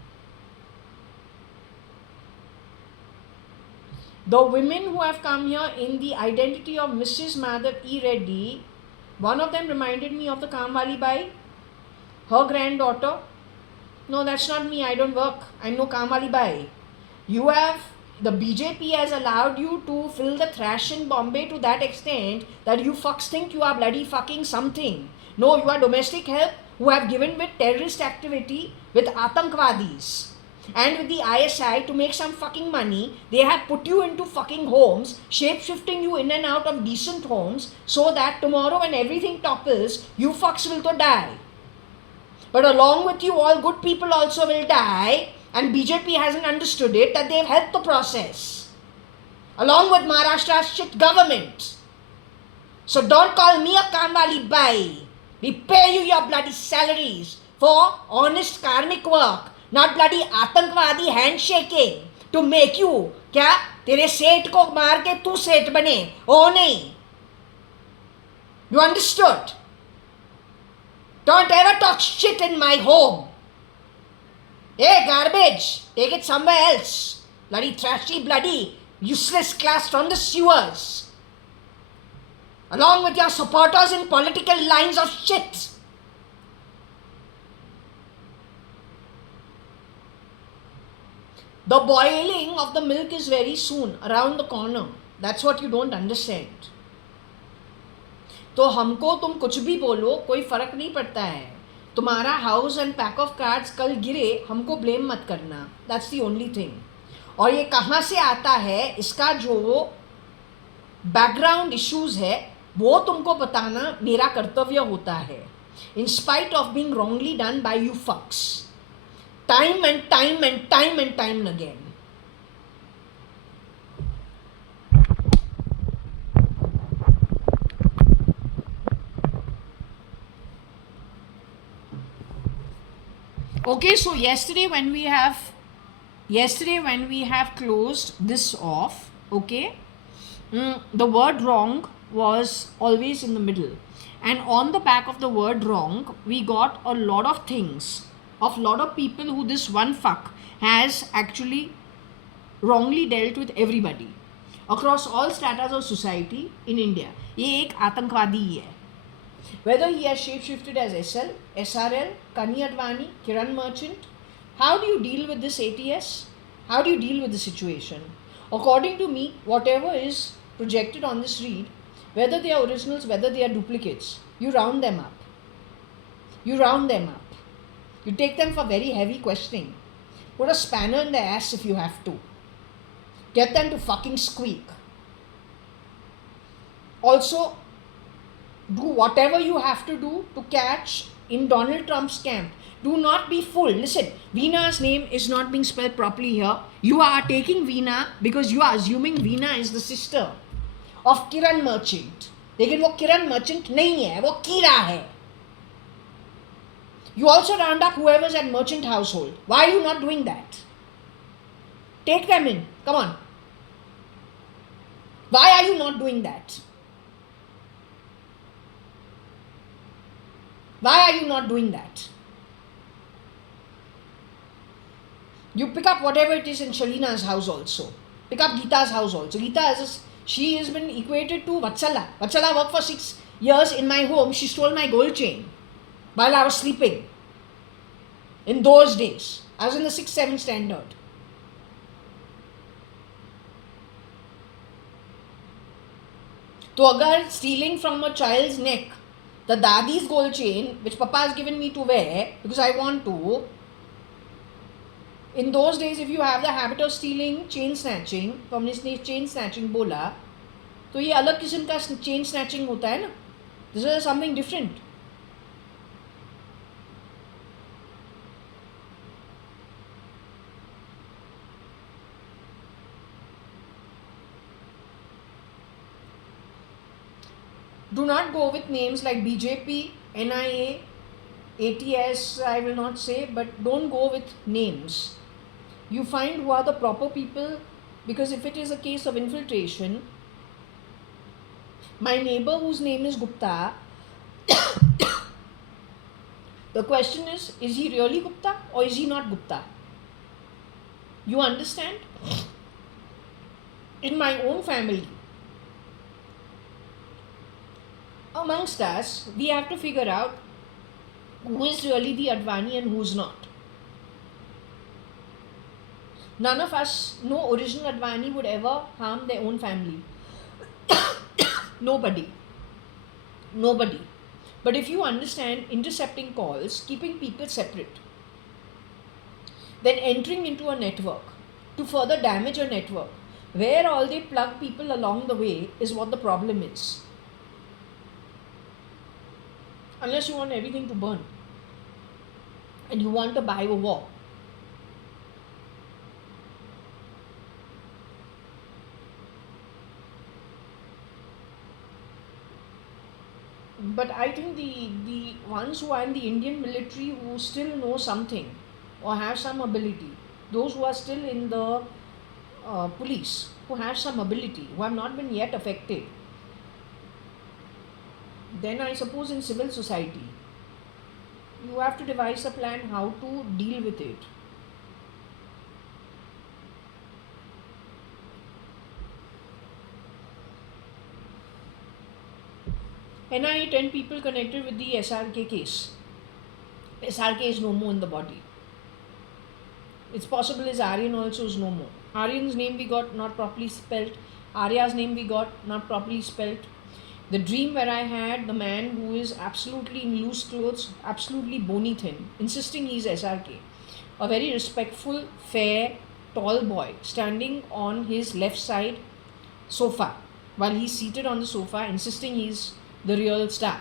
The women who have come here in the identity of Mrs. Madhav E. Reddy, one of them reminded me of the Kamwali Bai, her granddaughter. No, that's not me. I don't work. I'm no kaam wali bai. You have, the BJP has allowed you to fill the trash in Bombay to that extent that you fucks think you are bloody fucking something. No, you are domestic help who have given with terrorist activity with Atankwadis and with the ISI to make some fucking money. They have put you into fucking homes, shape-shifting you in and out of decent homes so that tomorrow when everything topples, you fucks will to die. But along with you, all good people also will die, and BJP hasn't understood it, that they've helped the process. Along with Maharashtra's shit government. So don't call me a Kamwali Bai. We pay you your bloody salaries for honest karmic work, not bloody Atankvadi handshaking to make you, क्या तेरे सेठ को मार के तू सेठ बने? ओ नहीं. You understood? Don't ever talk shit in my home. Hey, garbage, take it somewhere else. Bloody trashy, bloody useless class from the sewers. Along with your supporters in political lines of shit. The boiling of the milk is very soon, around the corner. That's what you don't understand. तो हमको तुम कुछ भी बोलो, कोई फर्क नहीं पड़ता है. तुम्हारा house and pack of cards कल गिरे, हमको ब्लेम मत करना. That's the only thing. और ये कहाँ से आता है, इसका जो बैकग्राउंड इश्यूज है वो तुमको बताना मेरा कर्तव्य होता है. In spite of being wrongly done by you fucks, time and time and time and time again. Okay, so yesterday when we have closed this off, okay, the word wrong was always in the middle, and on the back of the word wrong we got a lot of things of lot of people who this one fuck has actually wrongly dealt with everybody across all stratas of society in India. ये एक आतंकवादी ही है. Whether he has shape-shifted as SL, SRL, JAYA.ADVANI, Kiran Merchant, how do you deal with this ATS? How do you deal with the situation? According to me, whatever is projected on this read, whether they are originals, whether they are duplicates, you round them up. You round them up. You take them for very heavy questioning. Put a spanner in the ass if you have to. Get them to fucking squeak. Also, do whatever you have to do to catch in Donald Trump's camp. Do not be fooled. Listen, Veera's name is not being spelled properly here. You are taking Veera because you are assuming Veera is the sister of Kiran Merchant. लेकिन वो Kiran Merchant नहीं है, वो Kira है. You also round up whoever's at merchant household. Why are you not doing that? Take them in. Come on. Why are you not doing that? Why are you not doing that? You pick up whatever it is in Shalina's house also. Pick up Geeta's house also. Geeta she has been equated to Vatsala. Vatsala worked for 6 years in my home. She stole my gold chain while I was sleeping. In those days, I was in the 6th, 7th standard. तो अगर stealing from a child's neck, the dadi's gold chain, which Papa has given me to wear because I want to. In those days, if you have the habit of stealing chain snatching, तो हमने इसने chain snatching बोला, तो ये अलग किस्म का chain snatching होता है ना. This is something different. Do not go with names like BJP, NIA, ATS, I will not say, but don't go with names. You find who are the proper people, because if it is a case of infiltration, my neighbor whose name is Gupta, the question is he really Gupta or is he not Gupta? You understand? In my own family, amongst us, we have to figure out who is really the Advani and who's not. None of us, no original Advani would ever harm their own family. Nobody. Nobody. But if you understand intercepting calls, keeping people separate, then entering into a network to further damage a network, where all they plug people along the way is what the problem is. Unless you want everything to burn and you want a bio war. But I think the ones who are in the Indian military who still know something or have some ability, those who are still in the police, who have some ability, who have not been yet affected, then I suppose in civil society, you have to devise a plan how to deal with it. NIA 10 people connected with the SRK case. SRK is no more in the body. It's possible his Aryan also is no more. Aryan's name we got not properly spelt. Arya's name we got not properly spelt. The dream where I had the man who is absolutely in loose clothes, absolutely bony thin, insisting he's SRK. A very respectful, fair, tall boy standing on his left side sofa while he's seated on the sofa, insisting he's the real star.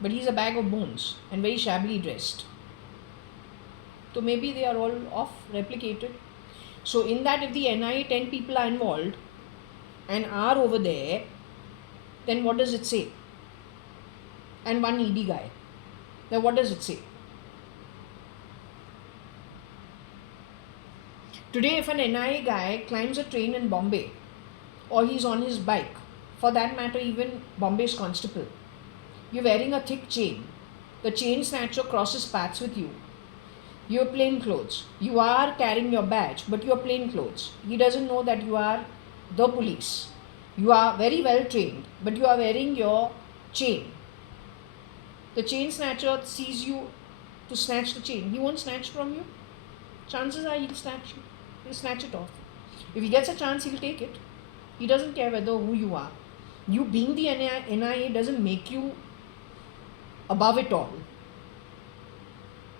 But he's a bag of bones and very shabbily dressed. So maybe they are all off, replicated. So in that, if the NIA 10 people are involved and are over there, then what does it say? And one ED guy. Then what does it say? Today, if an NIA guy climbs a train in Bombay, or he's on his bike, for that matter even Bombay's constable, you're wearing a thick chain, the chain snatcher crosses paths with you, you're plain clothes, you are carrying your badge, but you're plain clothes, he doesn't know that you are the police, you are very well trained, but you are wearing your chain. The chain snatcher sees you to snatch the chain, he won't snatch from you. Chances are he'll snatch it off. If he gets a chance, he'll take it. He doesn't care whether who you are. You being the NIA doesn't make you above it all.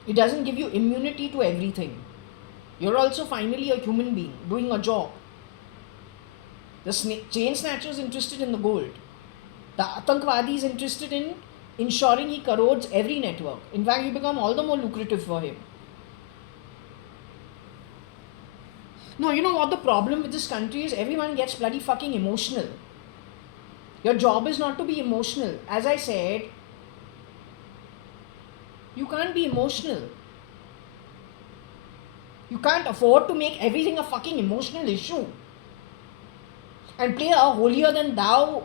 It doesn't give you immunity to everything. You're also finally a human being doing a job. The chain snatcher is interested in the gold. The Atankwadi is interested in ensuring he corrodes every network. In fact, you become all the more lucrative for him. No, you know what the problem with this country is? Everyone gets bloody fucking emotional. Your job is not to be emotional. As I said, you can't be emotional. You can't afford to make everything a fucking emotional issue and play a holier than thou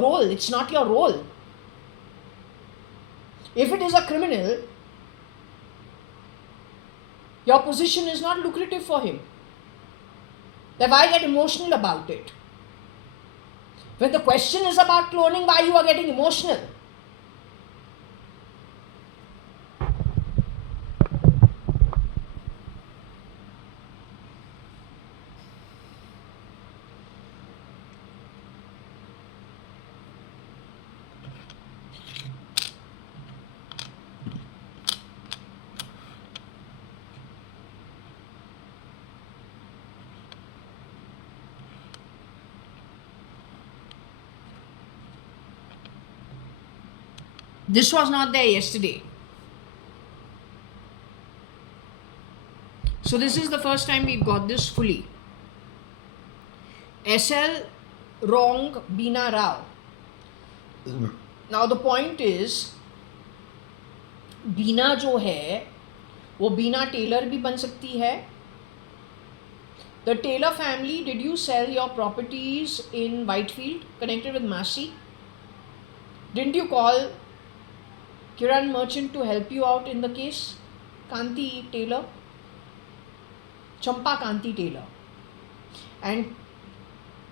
role. It's not your role. If it is a criminal, your position is not lucrative for him. Then why get emotional about it? When the question is about cloning, why you are getting emotional? This was not there yesterday. So this is the first time we've got this fully. SL wrong Beena Rao. Now the point is, बीना जो है वो बीना Taylor भी बन सकती है. The Taylor family, did you sell your properties in Whitefield connected with Massey? Didn't you call Kiran Merchant to help you out in the case? Kanti Taylor, Champa Kanti Taylor, and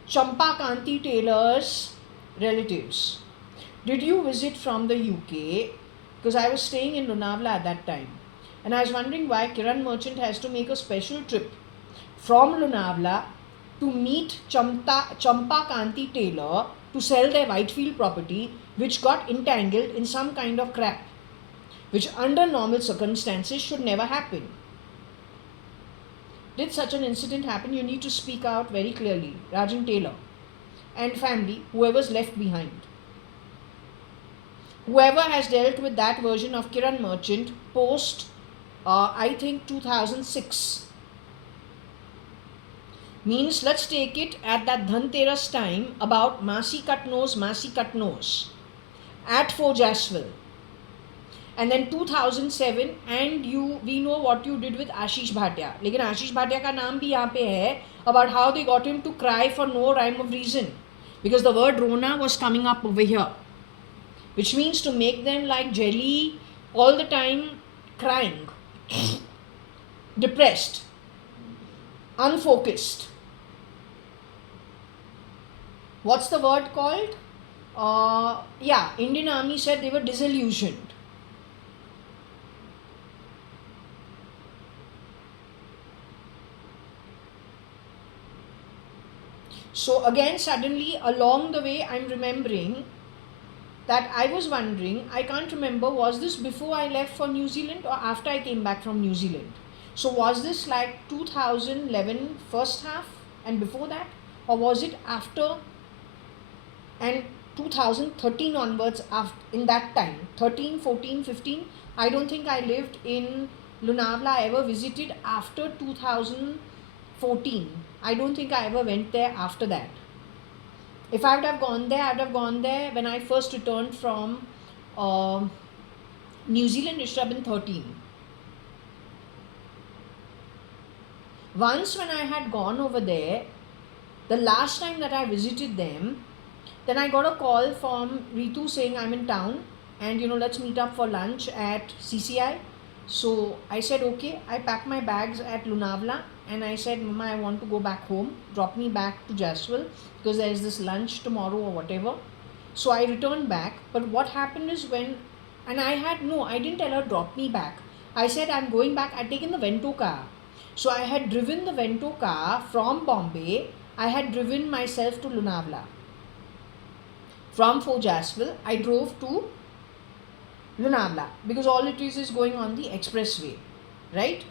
Champa Kanti Taylor's relatives. Did you visit from the UK? Because I was staying in Lonavala at that time. And I was wondering why Kiran Merchant has to make a special trip from Lonavala to meet Champa Kanti Taylor to sell their Whitefield property, which got entangled in some kind of crap, which under normal circumstances should never happen. Did such an incident happen? You need to speak out very clearly. Rajan Taylor and family, whoever's left behind. Whoever has dealt with that version of Kiran Merchant post, I think 2006, means let's take it at that Dhanteras time about Masi Cut Nose at Fort Jaswell. And then 2007 and we know what you did with Ashish Bhatia. लेकिन आशीष भाटिया का नाम भी यहाँ पे है about how they got him to cry for no rhyme of reason, because the word Rona was coming up over here, which means to make them like jelly all the time, crying, depressed, unfocused. What's the word called? Indian Army said they were disillusioned. So again, suddenly along the way, I'm remembering that I was wondering, I can't remember, was this before I left for New Zealand or after I came back from New Zealand? So was this like 2011 first half and before that, or was it after and 2013 onwards, after, in that time, 13, 14, 15, I don't think I lived in Lonavala, I ever visited after 2014. I don't think I ever went there after that. If I would have gone there, I would have gone there when I first returned from New Zealand. It should have been 13. Once when I had gone over there, the last time that I visited them, then I got a call from Ritu saying I'm in town and let's meet up for lunch at CCI. So I said okay. I packed my bags at Lonavala and I said, Mama, I want to go back home. Drop me back to Jaswell because there is this lunch tomorrow or whatever. So I returned back. But what happened is I didn't tell her drop me back. I said I'm going back. I'd taken the Vento car. So I had driven the Vento car from Bombay. I had driven myself to Lonavala. From Fort Jaswell, I drove to Lonavala because all it is going on the expressway, right?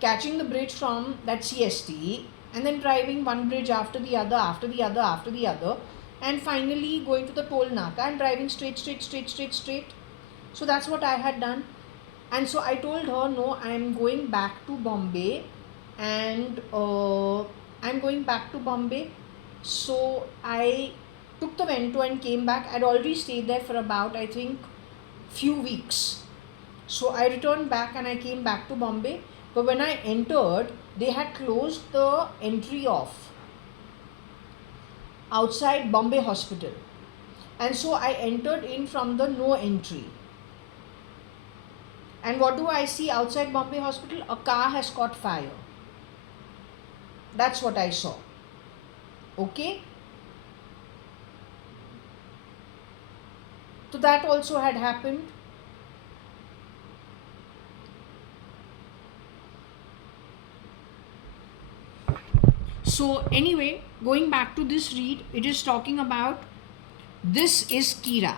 Catching the bridge from that CST and then driving one bridge after the other, and finally going to the toll naka and driving straight. So that's what I had done. And so I told her, no, I'm going back to Bombay So I took the Vento and came back. I'd already stayed there for about, I think, few weeks. So I returned back and I came back to Bombay. But when I entered, they had closed the entry off outside Bombay Hospital. And so I entered in from the no entry. And what do I see outside Bombay Hospital? A car has caught fire. That's what I saw. Okay? So that also had happened. So anyway, going back to this read, it is talking about this is Kira.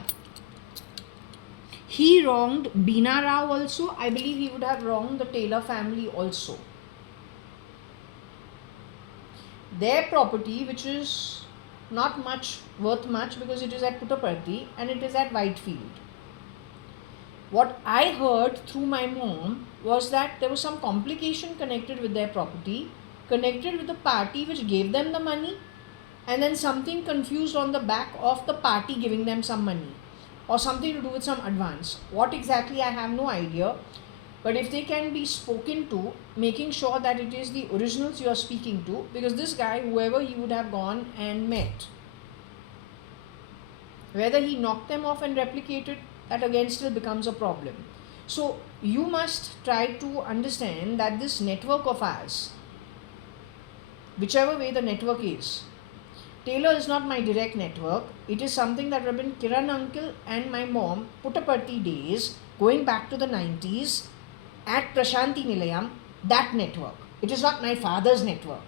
He wronged Beena Rao also. I believe he would have wronged the Taylor family also. Their property, which is not worth much because it is at Puttaparthi and it is at Whitefield. What I heard through my mom was that there was some complication connected with their property, connected with the party which gave them the money, and then something confused on the back of the party giving them some money or something to do with some advance. What exactly, I have no idea. But if they can be spoken to, making sure that it is the originals you are speaking to, because this guy, whoever he would have gone and met, whether he knocked them off and replicated, that again still becomes a problem. So you must try to understand that this network of ours, whichever way the network is, Taylor is not my direct network. It is something that have been Kiran uncle and my mom, Puttaparthi days, going back to the 90s, at Prashanti Nilayam, that network. It is not my father's network.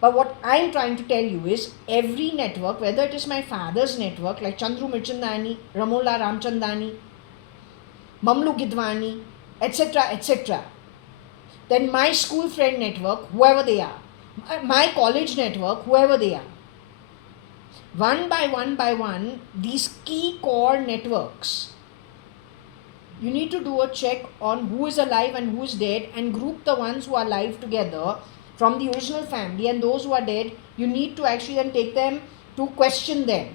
But what I am trying to tell you is every network, whether it is my father's network like Chandru Mirchandani, Ramola Ramchandani, Mamlu Gidwani, etc., then my school friend network, whoever they are, my college network, whoever they are, one by one, these key core networks, you need to do a check on who is alive and who is dead and group the ones who are alive together from the original family, and those who are dead, you need to actually then take them to question them.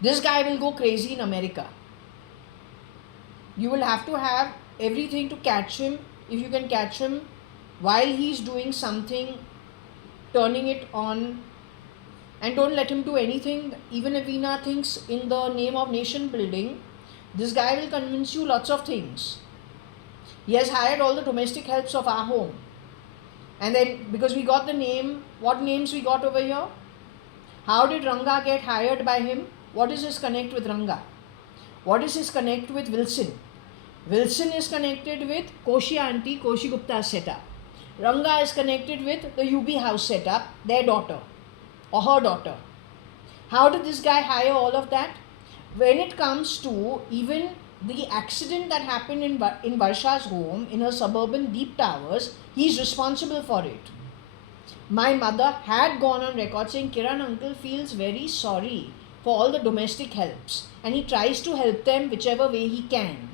This guy will go crazy in America. You will have to have everything to catch him. If you can catch him while he's doing something, turning it on, and don't let him do anything, even if Veena thinks in the name of nation building, this guy will convince you lots of things. He has hired all the domestic helps of our home. And then, because we got the name, what names we got over here? How did Ranga get hired by him? What is his connect with Ranga? What is his connect with Wilson? Wilson is connected with Koshi auntie, Koshi Gupta's setup. Ranga is connected with the UB house setup, their daughter or her daughter. How did this guy hire all of that? When it comes to even the accident that happened in Varsha's home, in her suburban deep towers, he is responsible for it. My mother had gone on record saying Kiran uncle feels very sorry for all the domestic helps and he tries to help them whichever way he can.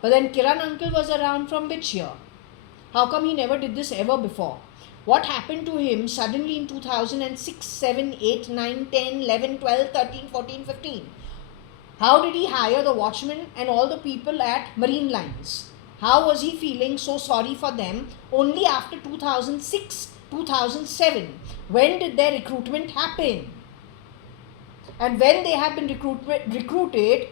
But then Kiran uncle was around from which year? How come he never did this ever before? What happened to him suddenly in 2006, 7, 8, 9, 10, 11, 12, 13, 14, 15? How did he hire the watchmen and all the people at Marine Lines? How was he feeling so sorry for them only after 2006, 2007? When did their recruitment happen? And when they have been recruited,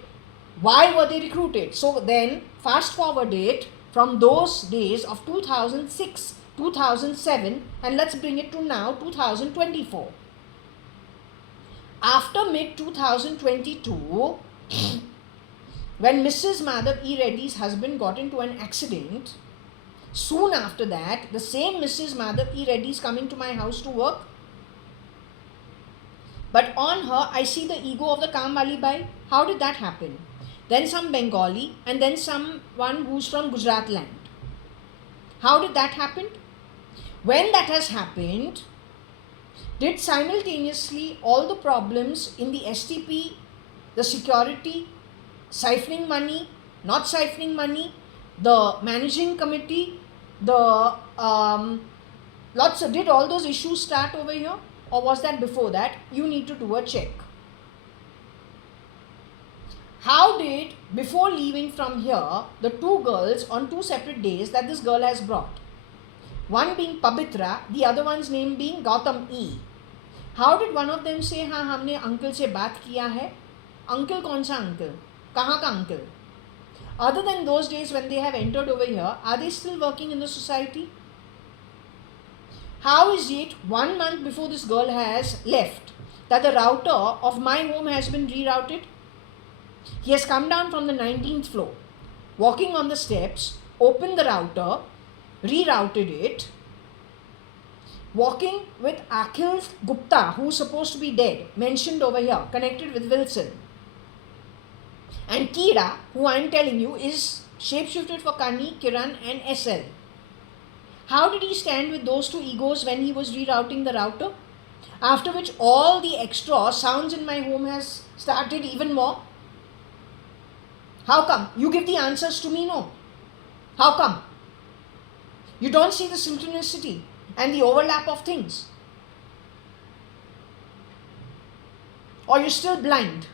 why were they recruited? So then, fast forward it from those days of 2006, 2007, and let's bring it to now, 2024. After mid 2022, when Mrs. Madhav E. Reddy's husband got into an accident, soon after that, the same Mrs. Madhav E. Reddy is coming to my house to work. But on her, I see the ego of the Kamwali Bai. How did that happen? Then some Bengali and then someone who's from Gujarat land. How did that happen? When that has happened, did simultaneously all the problems in the STP, the security, siphoning money, not siphoning money, the managing committee, the did all those issues start over here? Or was that before that? You need to do a check. How did, before leaving from here, the two girls on two separate days that this girl has brought, one being Pabitra, the other one's name being Gautam E. How did one of them say, हाँ हमने uncle से बात किया है? Uncle कौन सा uncle? कहाँ का uncle? Other than those days when they have entered over here, are they still working in the society? How is it 1 month before this girl has left that the router of my home has been rerouted? He has come down from the 19th floor, walking on the steps, opened the router, rerouted it, walking with Akhil Gupta, who is supposed to be dead, mentioned over here, connected with Wilson. And Kira, who I am telling you is shapeshifted for Kani, Kiran and SL. How did he stand with those two egos when he was rerouting the router? After which all the extra sounds in my home has started even more. How come? You give the answers to me, no? How come? You don't see the synchronicity and the overlap of things. Or you're still blind.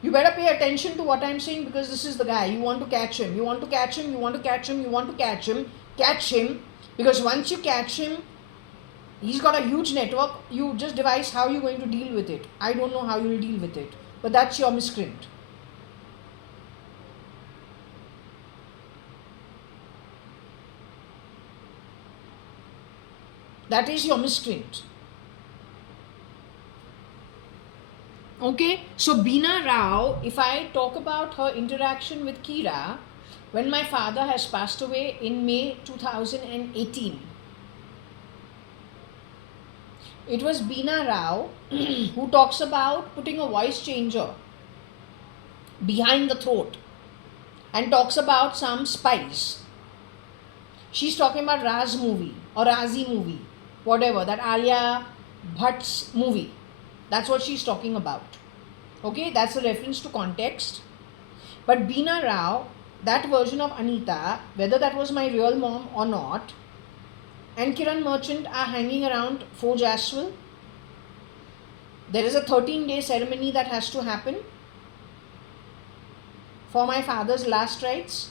You better pay attention to what I'm saying, because this is the guy. You want to catch him. You want to catch him. You want to catch him. You want to catch him. Catch him. Because once you catch him, he's got a huge network. You just devise how you're going to deal with it. I don't know how you'll deal with it. But that's your miscreant. That is your miscreant. Okay, so Beena Rao, if I talk about her interaction with Kira, when my father has passed away in May 2018, it was Beena Rao who talks about putting a voice changer behind the throat and talks about some spies. She's talking about Raz movie or Razi movie, whatever, that Alia Bhatt's movie. That's what she's talking about. Okay, that's a reference to context. But Beena Rao, that version of Anita, whether that was my real mom or not, and Kiran Merchant are hanging around Forge Aswell. There is a 13-day ceremony that has to happen for my father's last rites.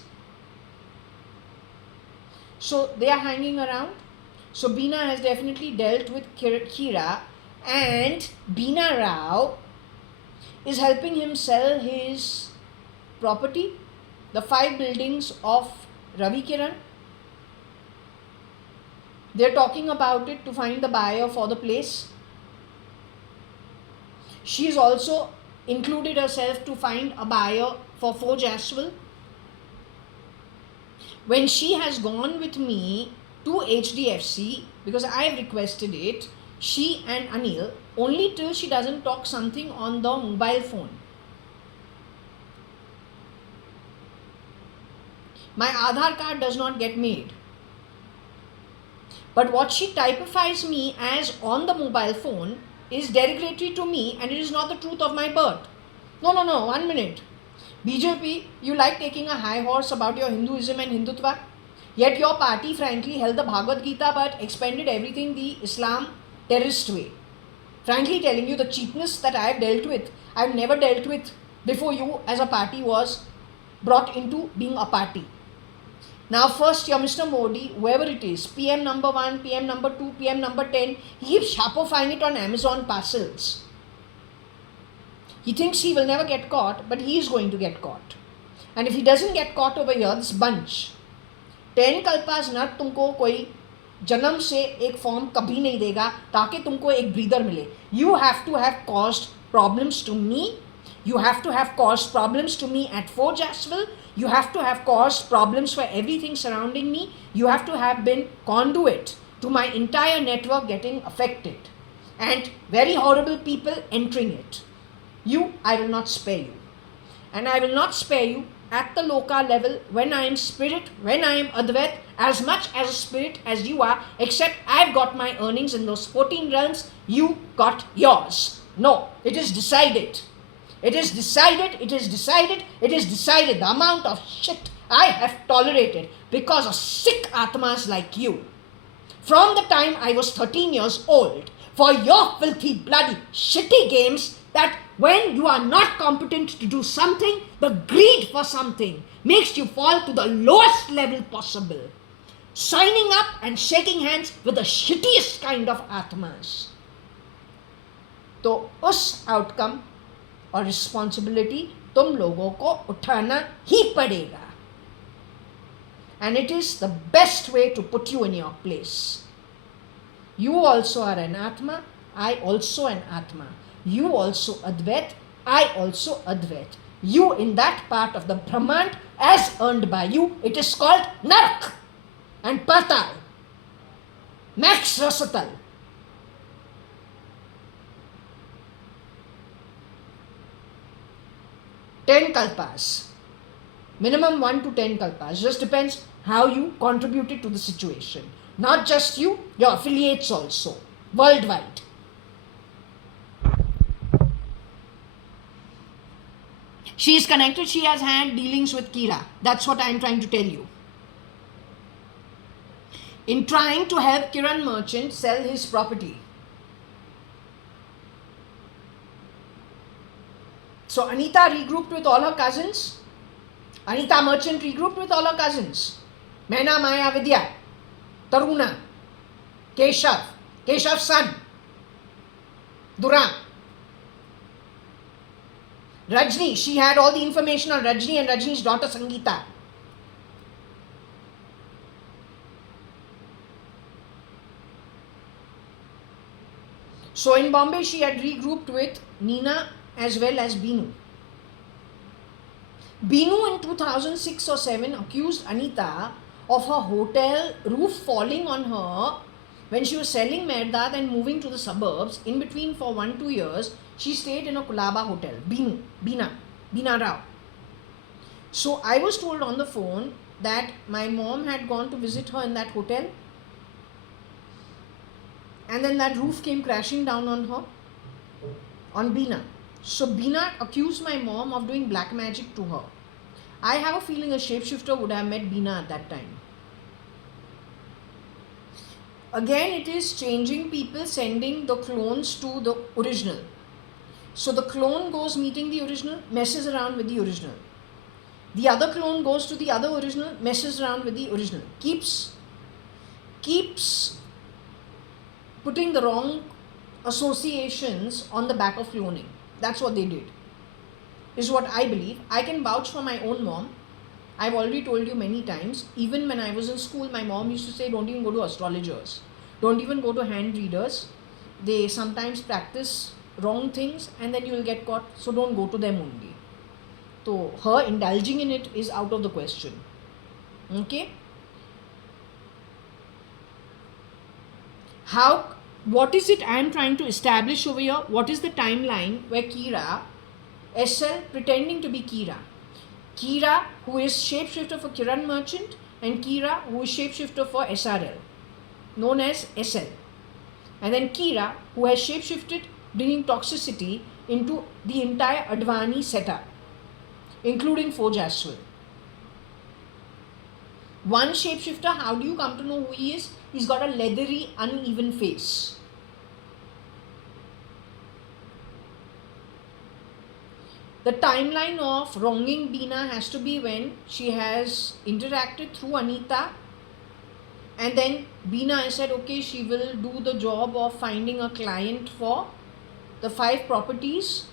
So they are hanging around. So Beena has definitely dealt with Kira, and Beena Rao is helping him sell his property, the 5 buildings of Ravi Kiran. They're talking about it to find the buyer for the place. She's also included herself to find a buyer for Forge Aswell. When she has gone with me to HDFC, because I have requested it, she and Anil, only till she doesn't talk something on the mobile phone. My Aadhaar card does not get made. But what she typifies me as on the mobile phone is derogatory to me, and it is not the truth of my birth. No, 1 minute. BJP, you like taking a high horse about your Hinduism and Hindutva, yet your party frankly held the Bhagavad Gita but expended everything the Islam terrorist way. Frankly telling you, the cheapness that I have dealt with, I have never dealt with before you as a party was brought into being a party. Now first your Mr. Modi, whoever it is, PM number 1, PM number 2, PM number 10, he keeps shopifying it on Amazon parcels. He thinks he will never get caught, but he is going to get caught. And if he doesn't get caught over here, this bunch, 10 kalpas nut तुमको कोई जन्म से एक form कभी नहीं देगा ताकि तुमको एक ब्रीदर मिले. You have to have caused problems to me. You have to have caused problems to me at Forge Aswell. You have to have caused problems for everything surrounding me. You have to have been conduit to my entire network getting affected. And very horrible people entering it. You, I will not spare you. And I will not spare you at the loka level when I am spirit, when I am Advait, as much as a spirit as you are, except I've got my earnings in those 14 realms, you got yours. No, it is decided. It is decided, it is decided, it is decided. The amount of shit I have tolerated because of sick atmas like you. From the time I was 13 years old, for your filthy, bloody, shitty games, that when you are not competent to do something, the greed for something makes you fall to the lowest level possible. Signing up and shaking hands with the shittiest kind of atmas. तो उस outcome और responsibility तुम लोगों को उठाना ही पड़ेगा. And it is the best way to put you in your place. You also are an Atma, I also an Atma. You also Advait, I also Advait. You in that part of the Brahmand as earned by you, it is called Narak and Patal, Max Rasatal. Ten kalpas. Minimum 1 to 10 kalpas. Just depends how you contributed to the situation. Not just you, your affiliates also. Worldwide. She is connected. She has had dealings with Kira. That's what I am trying to tell you. In trying to help Kiran Merchant sell his property. So Anita regrouped with all her cousins. Anita Merchant regrouped with all her cousins. Mehna, Maya, Vidya, Taruna, Keshav's son, Duran. Rajni, she had all the information on Rajni and Rajni's daughter Sangeeta. So in Bombay, she had regrouped with Nina as well as Binu. Binu in 2006 or 7 accused Anita of her hotel roof falling on her when she was selling Mehrdad and moving to the suburbs. In between for 1-2 years, she stayed in a Kulaba hotel. Beena Rao. So I was told on the phone that my mom had gone to visit her in that hotel, and then that roof came crashing down on her, on Beena. So Beena accused my mom of doing black magic to her. I have a feeling a shapeshifter would have met Beena at that time. Again, it is changing people, sending the clones to the original. So the clone goes meeting the original, messes around with the original. The other clone goes to the other original, messes around with the original. Keeps putting the wrong associations on the back of cloning. That's what they did, is what I believe. I can vouch for my own mom. I've already told you many times, even when I was in school, my mom used to say, don't even go to astrologers. Don't even go to hand readers. They sometimes practice wrong things and then you will get caught. So don't go to them only. So her indulging in it is out of the question. Okay? What is it I am trying to establish over here? What is the timeline where Kira, SL pretending to be Kira, who is shapeshifter for Kiran Merchant, and Kira, who is shapeshifter for SRL, known as SL. And then Kira, who has shapeshifted, bringing toxicity into the entire Advani setup, including Foj as well. One shapeshifter, how do you come to know who he is? He's got a leathery, uneven face. The timeline of wronging Beena has to be when she has interacted through Anita, and then Beena has said, okay, she will do the job of finding a client for the 5 properties.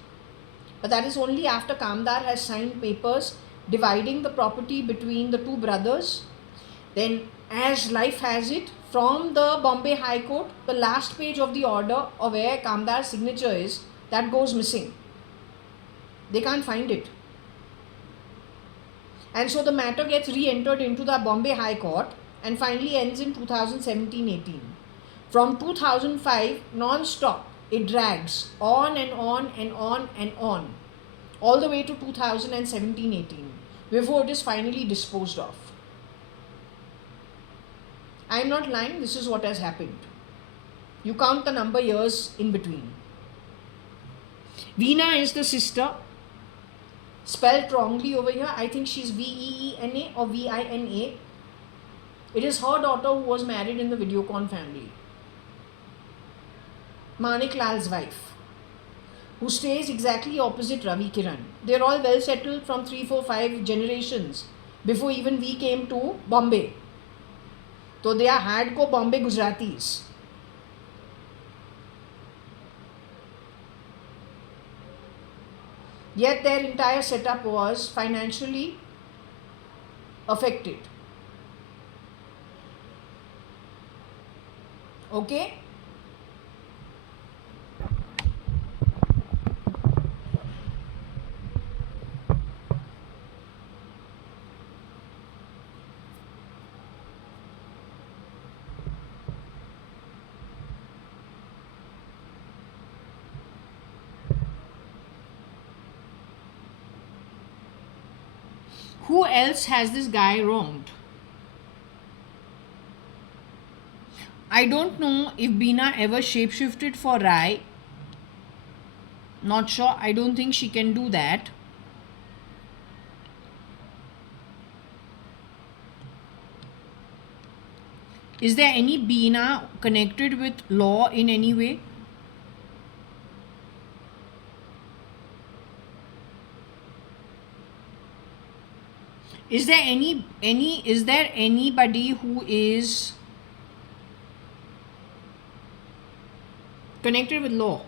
But that is only after Kamdar has signed papers dividing the property between the 2 brothers. Then, as life has it, from the Bombay High Court, the last page of the order of where Kamdar's signature is, that goes missing. They can't find it. And so the matter gets re-entered into the Bombay High Court and finally ends in 2017-18. From 2005, non-stop, it drags on and on and on and on, all the way to 2017-18, before it is finally disposed of. I am not lying, this is what has happened. You count the number years in between. Veena is the sister, spelled wrongly over here. I think she's Veena or Vina. It is her daughter who was married in the Videocon family. Manik Lal's wife, who stays exactly opposite Ravi Kiran. They're all well settled from 3, 4, 5 generations before even we came to Bombay. So they are hardcore Bombay Gujaratis. Yet their entire setup was financially affected. Okay? Who else has this guy wronged? I don't know if Beena ever shapeshifted for Rai. Not sure. I don't think she can do that. Is there any Beena connected with law in any way? Is there anybody who is connected with law?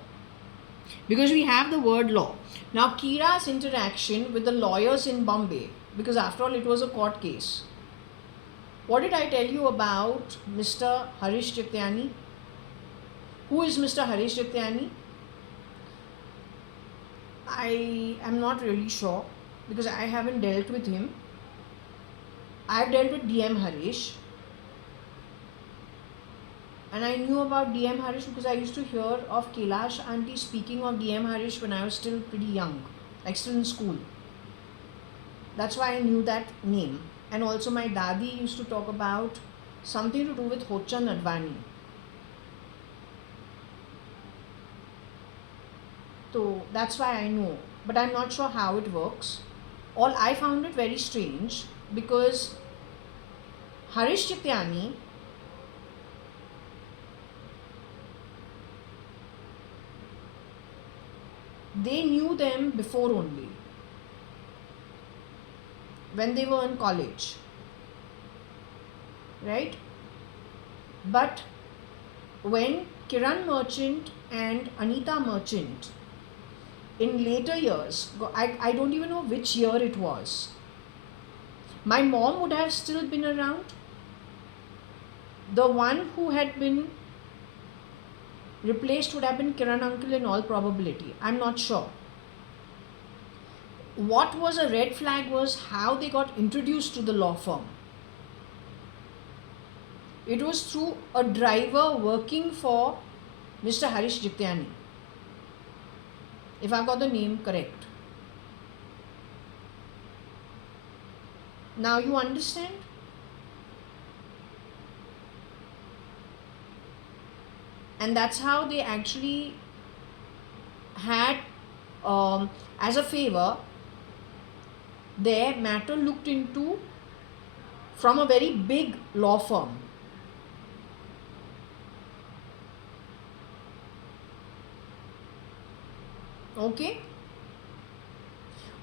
Because we have the word law. Now Kira's interaction with the lawyers in Bombay, because after all it was a court case. What did I tell you about Mr. Harish Chityani? Who is Mr. Harish Chityani? I am not really sure because I haven't dealt with him. I've dealt with DM Harish, and I knew about DM Harish because I used to hear of Kailash auntie speaking of DM Harish when I was still pretty young, like still in school. That's why I knew that name. And also my dadi used to talk about something to do with JAYA.ADVANI. So that's why I know. But I'm not sure how it works. All I found it very strange because Harish Jityani they knew them before only, when they were in college, right? But when Kiran Merchant and Anita Merchant in later years, I don't even know which year it was, my mom would have still been around. The one who had been replaced would have been Kiran uncle in all probability. I'm not sure. What was a red flag was how they got introduced to the law firm. It was through a driver working for Mr. Harish Jityani, if I got the name correct. Now you understand? And that's how they actually had, as a favor, their matter looked into from a very big law firm. Okay?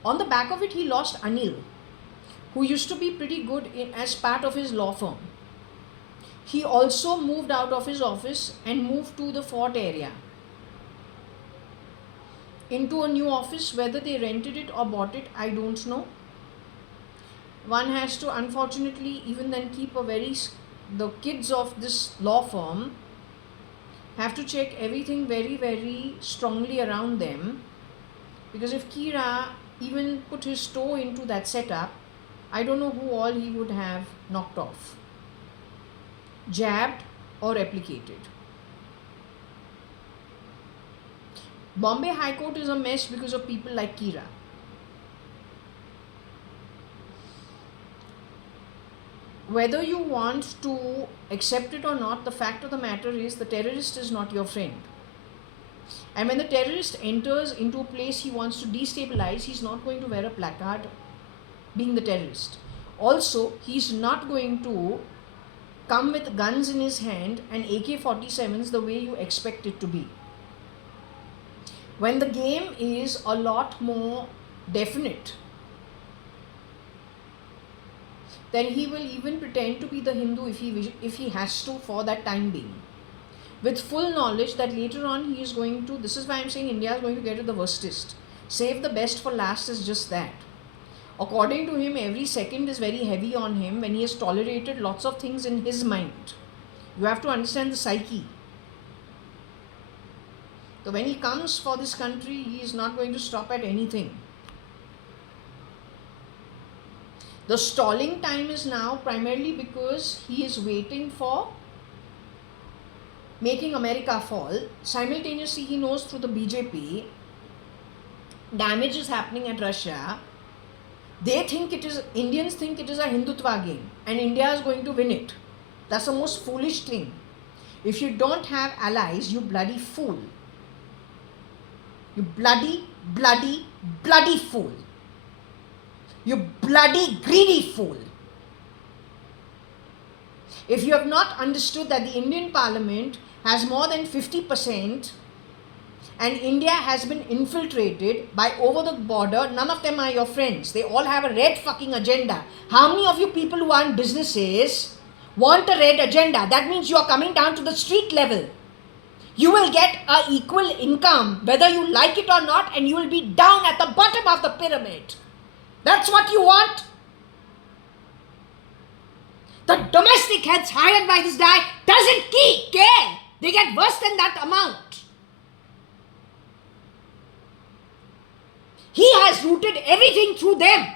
On the back of it, he lost Anil, who used to be pretty good as part of his law firm. He also moved out of his office and moved to the Fort area, into a new office. Whether they rented it or bought it, I don't know. One has to unfortunately even then keep the kids of this law firm have to check everything very, very strongly around them, because if Kira even put his toe into that setup, I don't know who all he would have knocked off, jabbed or replicated. Bombay High Court is a mess because of people like Kira. Whether you want to accept it or not, the fact of the matter is the terrorist is not your friend. And when the terrorist enters into a place he wants to destabilize, he's not going to wear a placard being the terrorist. Also, he's not going to come with guns in his hand and AK-47s the way you expect it to be. When the game is a lot more definite, then he will even pretend to be the Hindu if he has to for that time being, with full knowledge that later on he is going to, this is why I'm saying India is going to get it the worstest. Save the best for last is just that. According to him, every second is very heavy on him when he has tolerated lots of things in his mind. You have to understand the psyche. So when he comes for this country, he is not going to stop at anything. The stalling time is now primarily because he is waiting for making America fall. Simultaneously, he knows through the BJP, damage is happening at Russia. Indians think it is a Hindutva game and India is going to win it. That's the most foolish thing. If you don't have allies, you bloody fool. You bloody fool. You bloody greedy fool. If you have not understood that the Indian Parliament has more than 50% and India has been infiltrated by over the border, none of them are your friends. They all have a red fucking agenda. How many of you people who are in businesses want a red agenda? That means you are coming down to the street level. You will get an equal income whether you like it or not, and you will be down at the bottom of the pyramid. That's what you want? The domestic heads hired by this guy doesn't care. They get worse than that amount. He has rooted everything through them.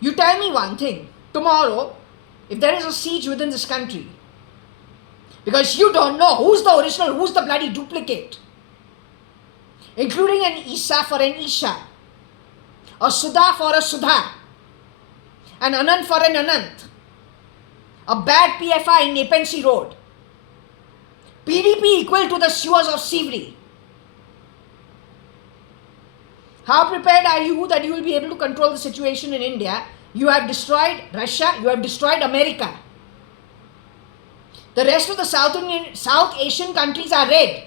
You tell me one thing, tomorrow, if there is a siege within this country, because you don't know who's the original, who's the bloody duplicate, including an Isa for an Isha, a Sudha for a Sudha, an Anant for an Anant, a bad PFI in Nepensi Road, PDP equal to the sewers of Sivri. How prepared are you that you will be able to control the situation in India? You have destroyed Russia, you have destroyed America. The rest of the South Asian countries are red.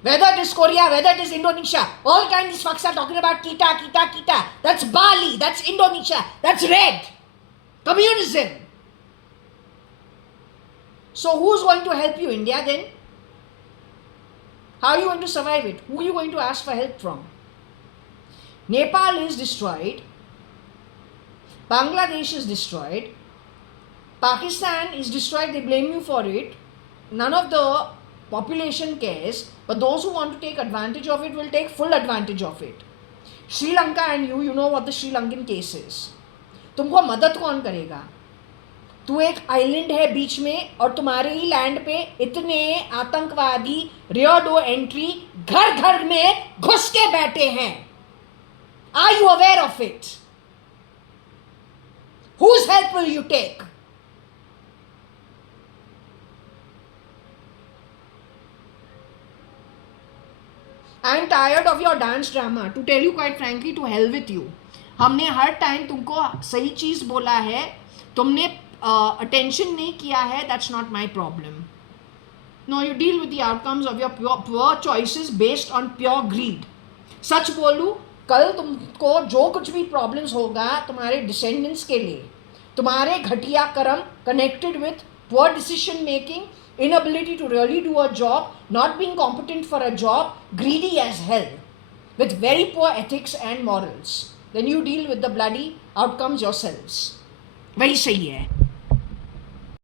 Whether it is Korea, whether it is Indonesia, all the time these fucks are talking about kita. That's Bali, that's Indonesia, that's red. Communism. So who's going to help you, India, then? How are you going to survive it? Who are you going to ask for help from? Nepal is destroyed. Bangladesh is destroyed. Pakistan is destroyed. They blame you for it. None of the population cares. But those who want to take advantage of it will take full advantage of it. Sri Lanka and you know what the Sri Lankan case is. तुमको मदद कौन करेगा? तू एक island है बीच में और तुम्हारे ही लैंड पे इतने आतंकवादी रियोडो एंट्री घर घर में घुस के बैठे हैं. Are you aware of it? Whose help will you take? I am tired of your dance drama. To tell you quite frankly, to hell with you. हमने हर टाइम तुमको सही चीज बोला है, तुमने अटेंशन नहीं किया है. That's not my problem. No, you deal with the outcomes of your poor choices based on pure greed. सच बोलूं, कल तुमको जो कुछ भी प्रॉब्लम्स होगा तुम्हारे डिसेंडेंट्स के लिए, तुम्हारे घटिया कर्म connected with poor decision making, inability to really do a job, not being competent for a job, greedy as hell, with very poor ethics and morals, then you deal with the bloody outcomes yourselves. वही सही है.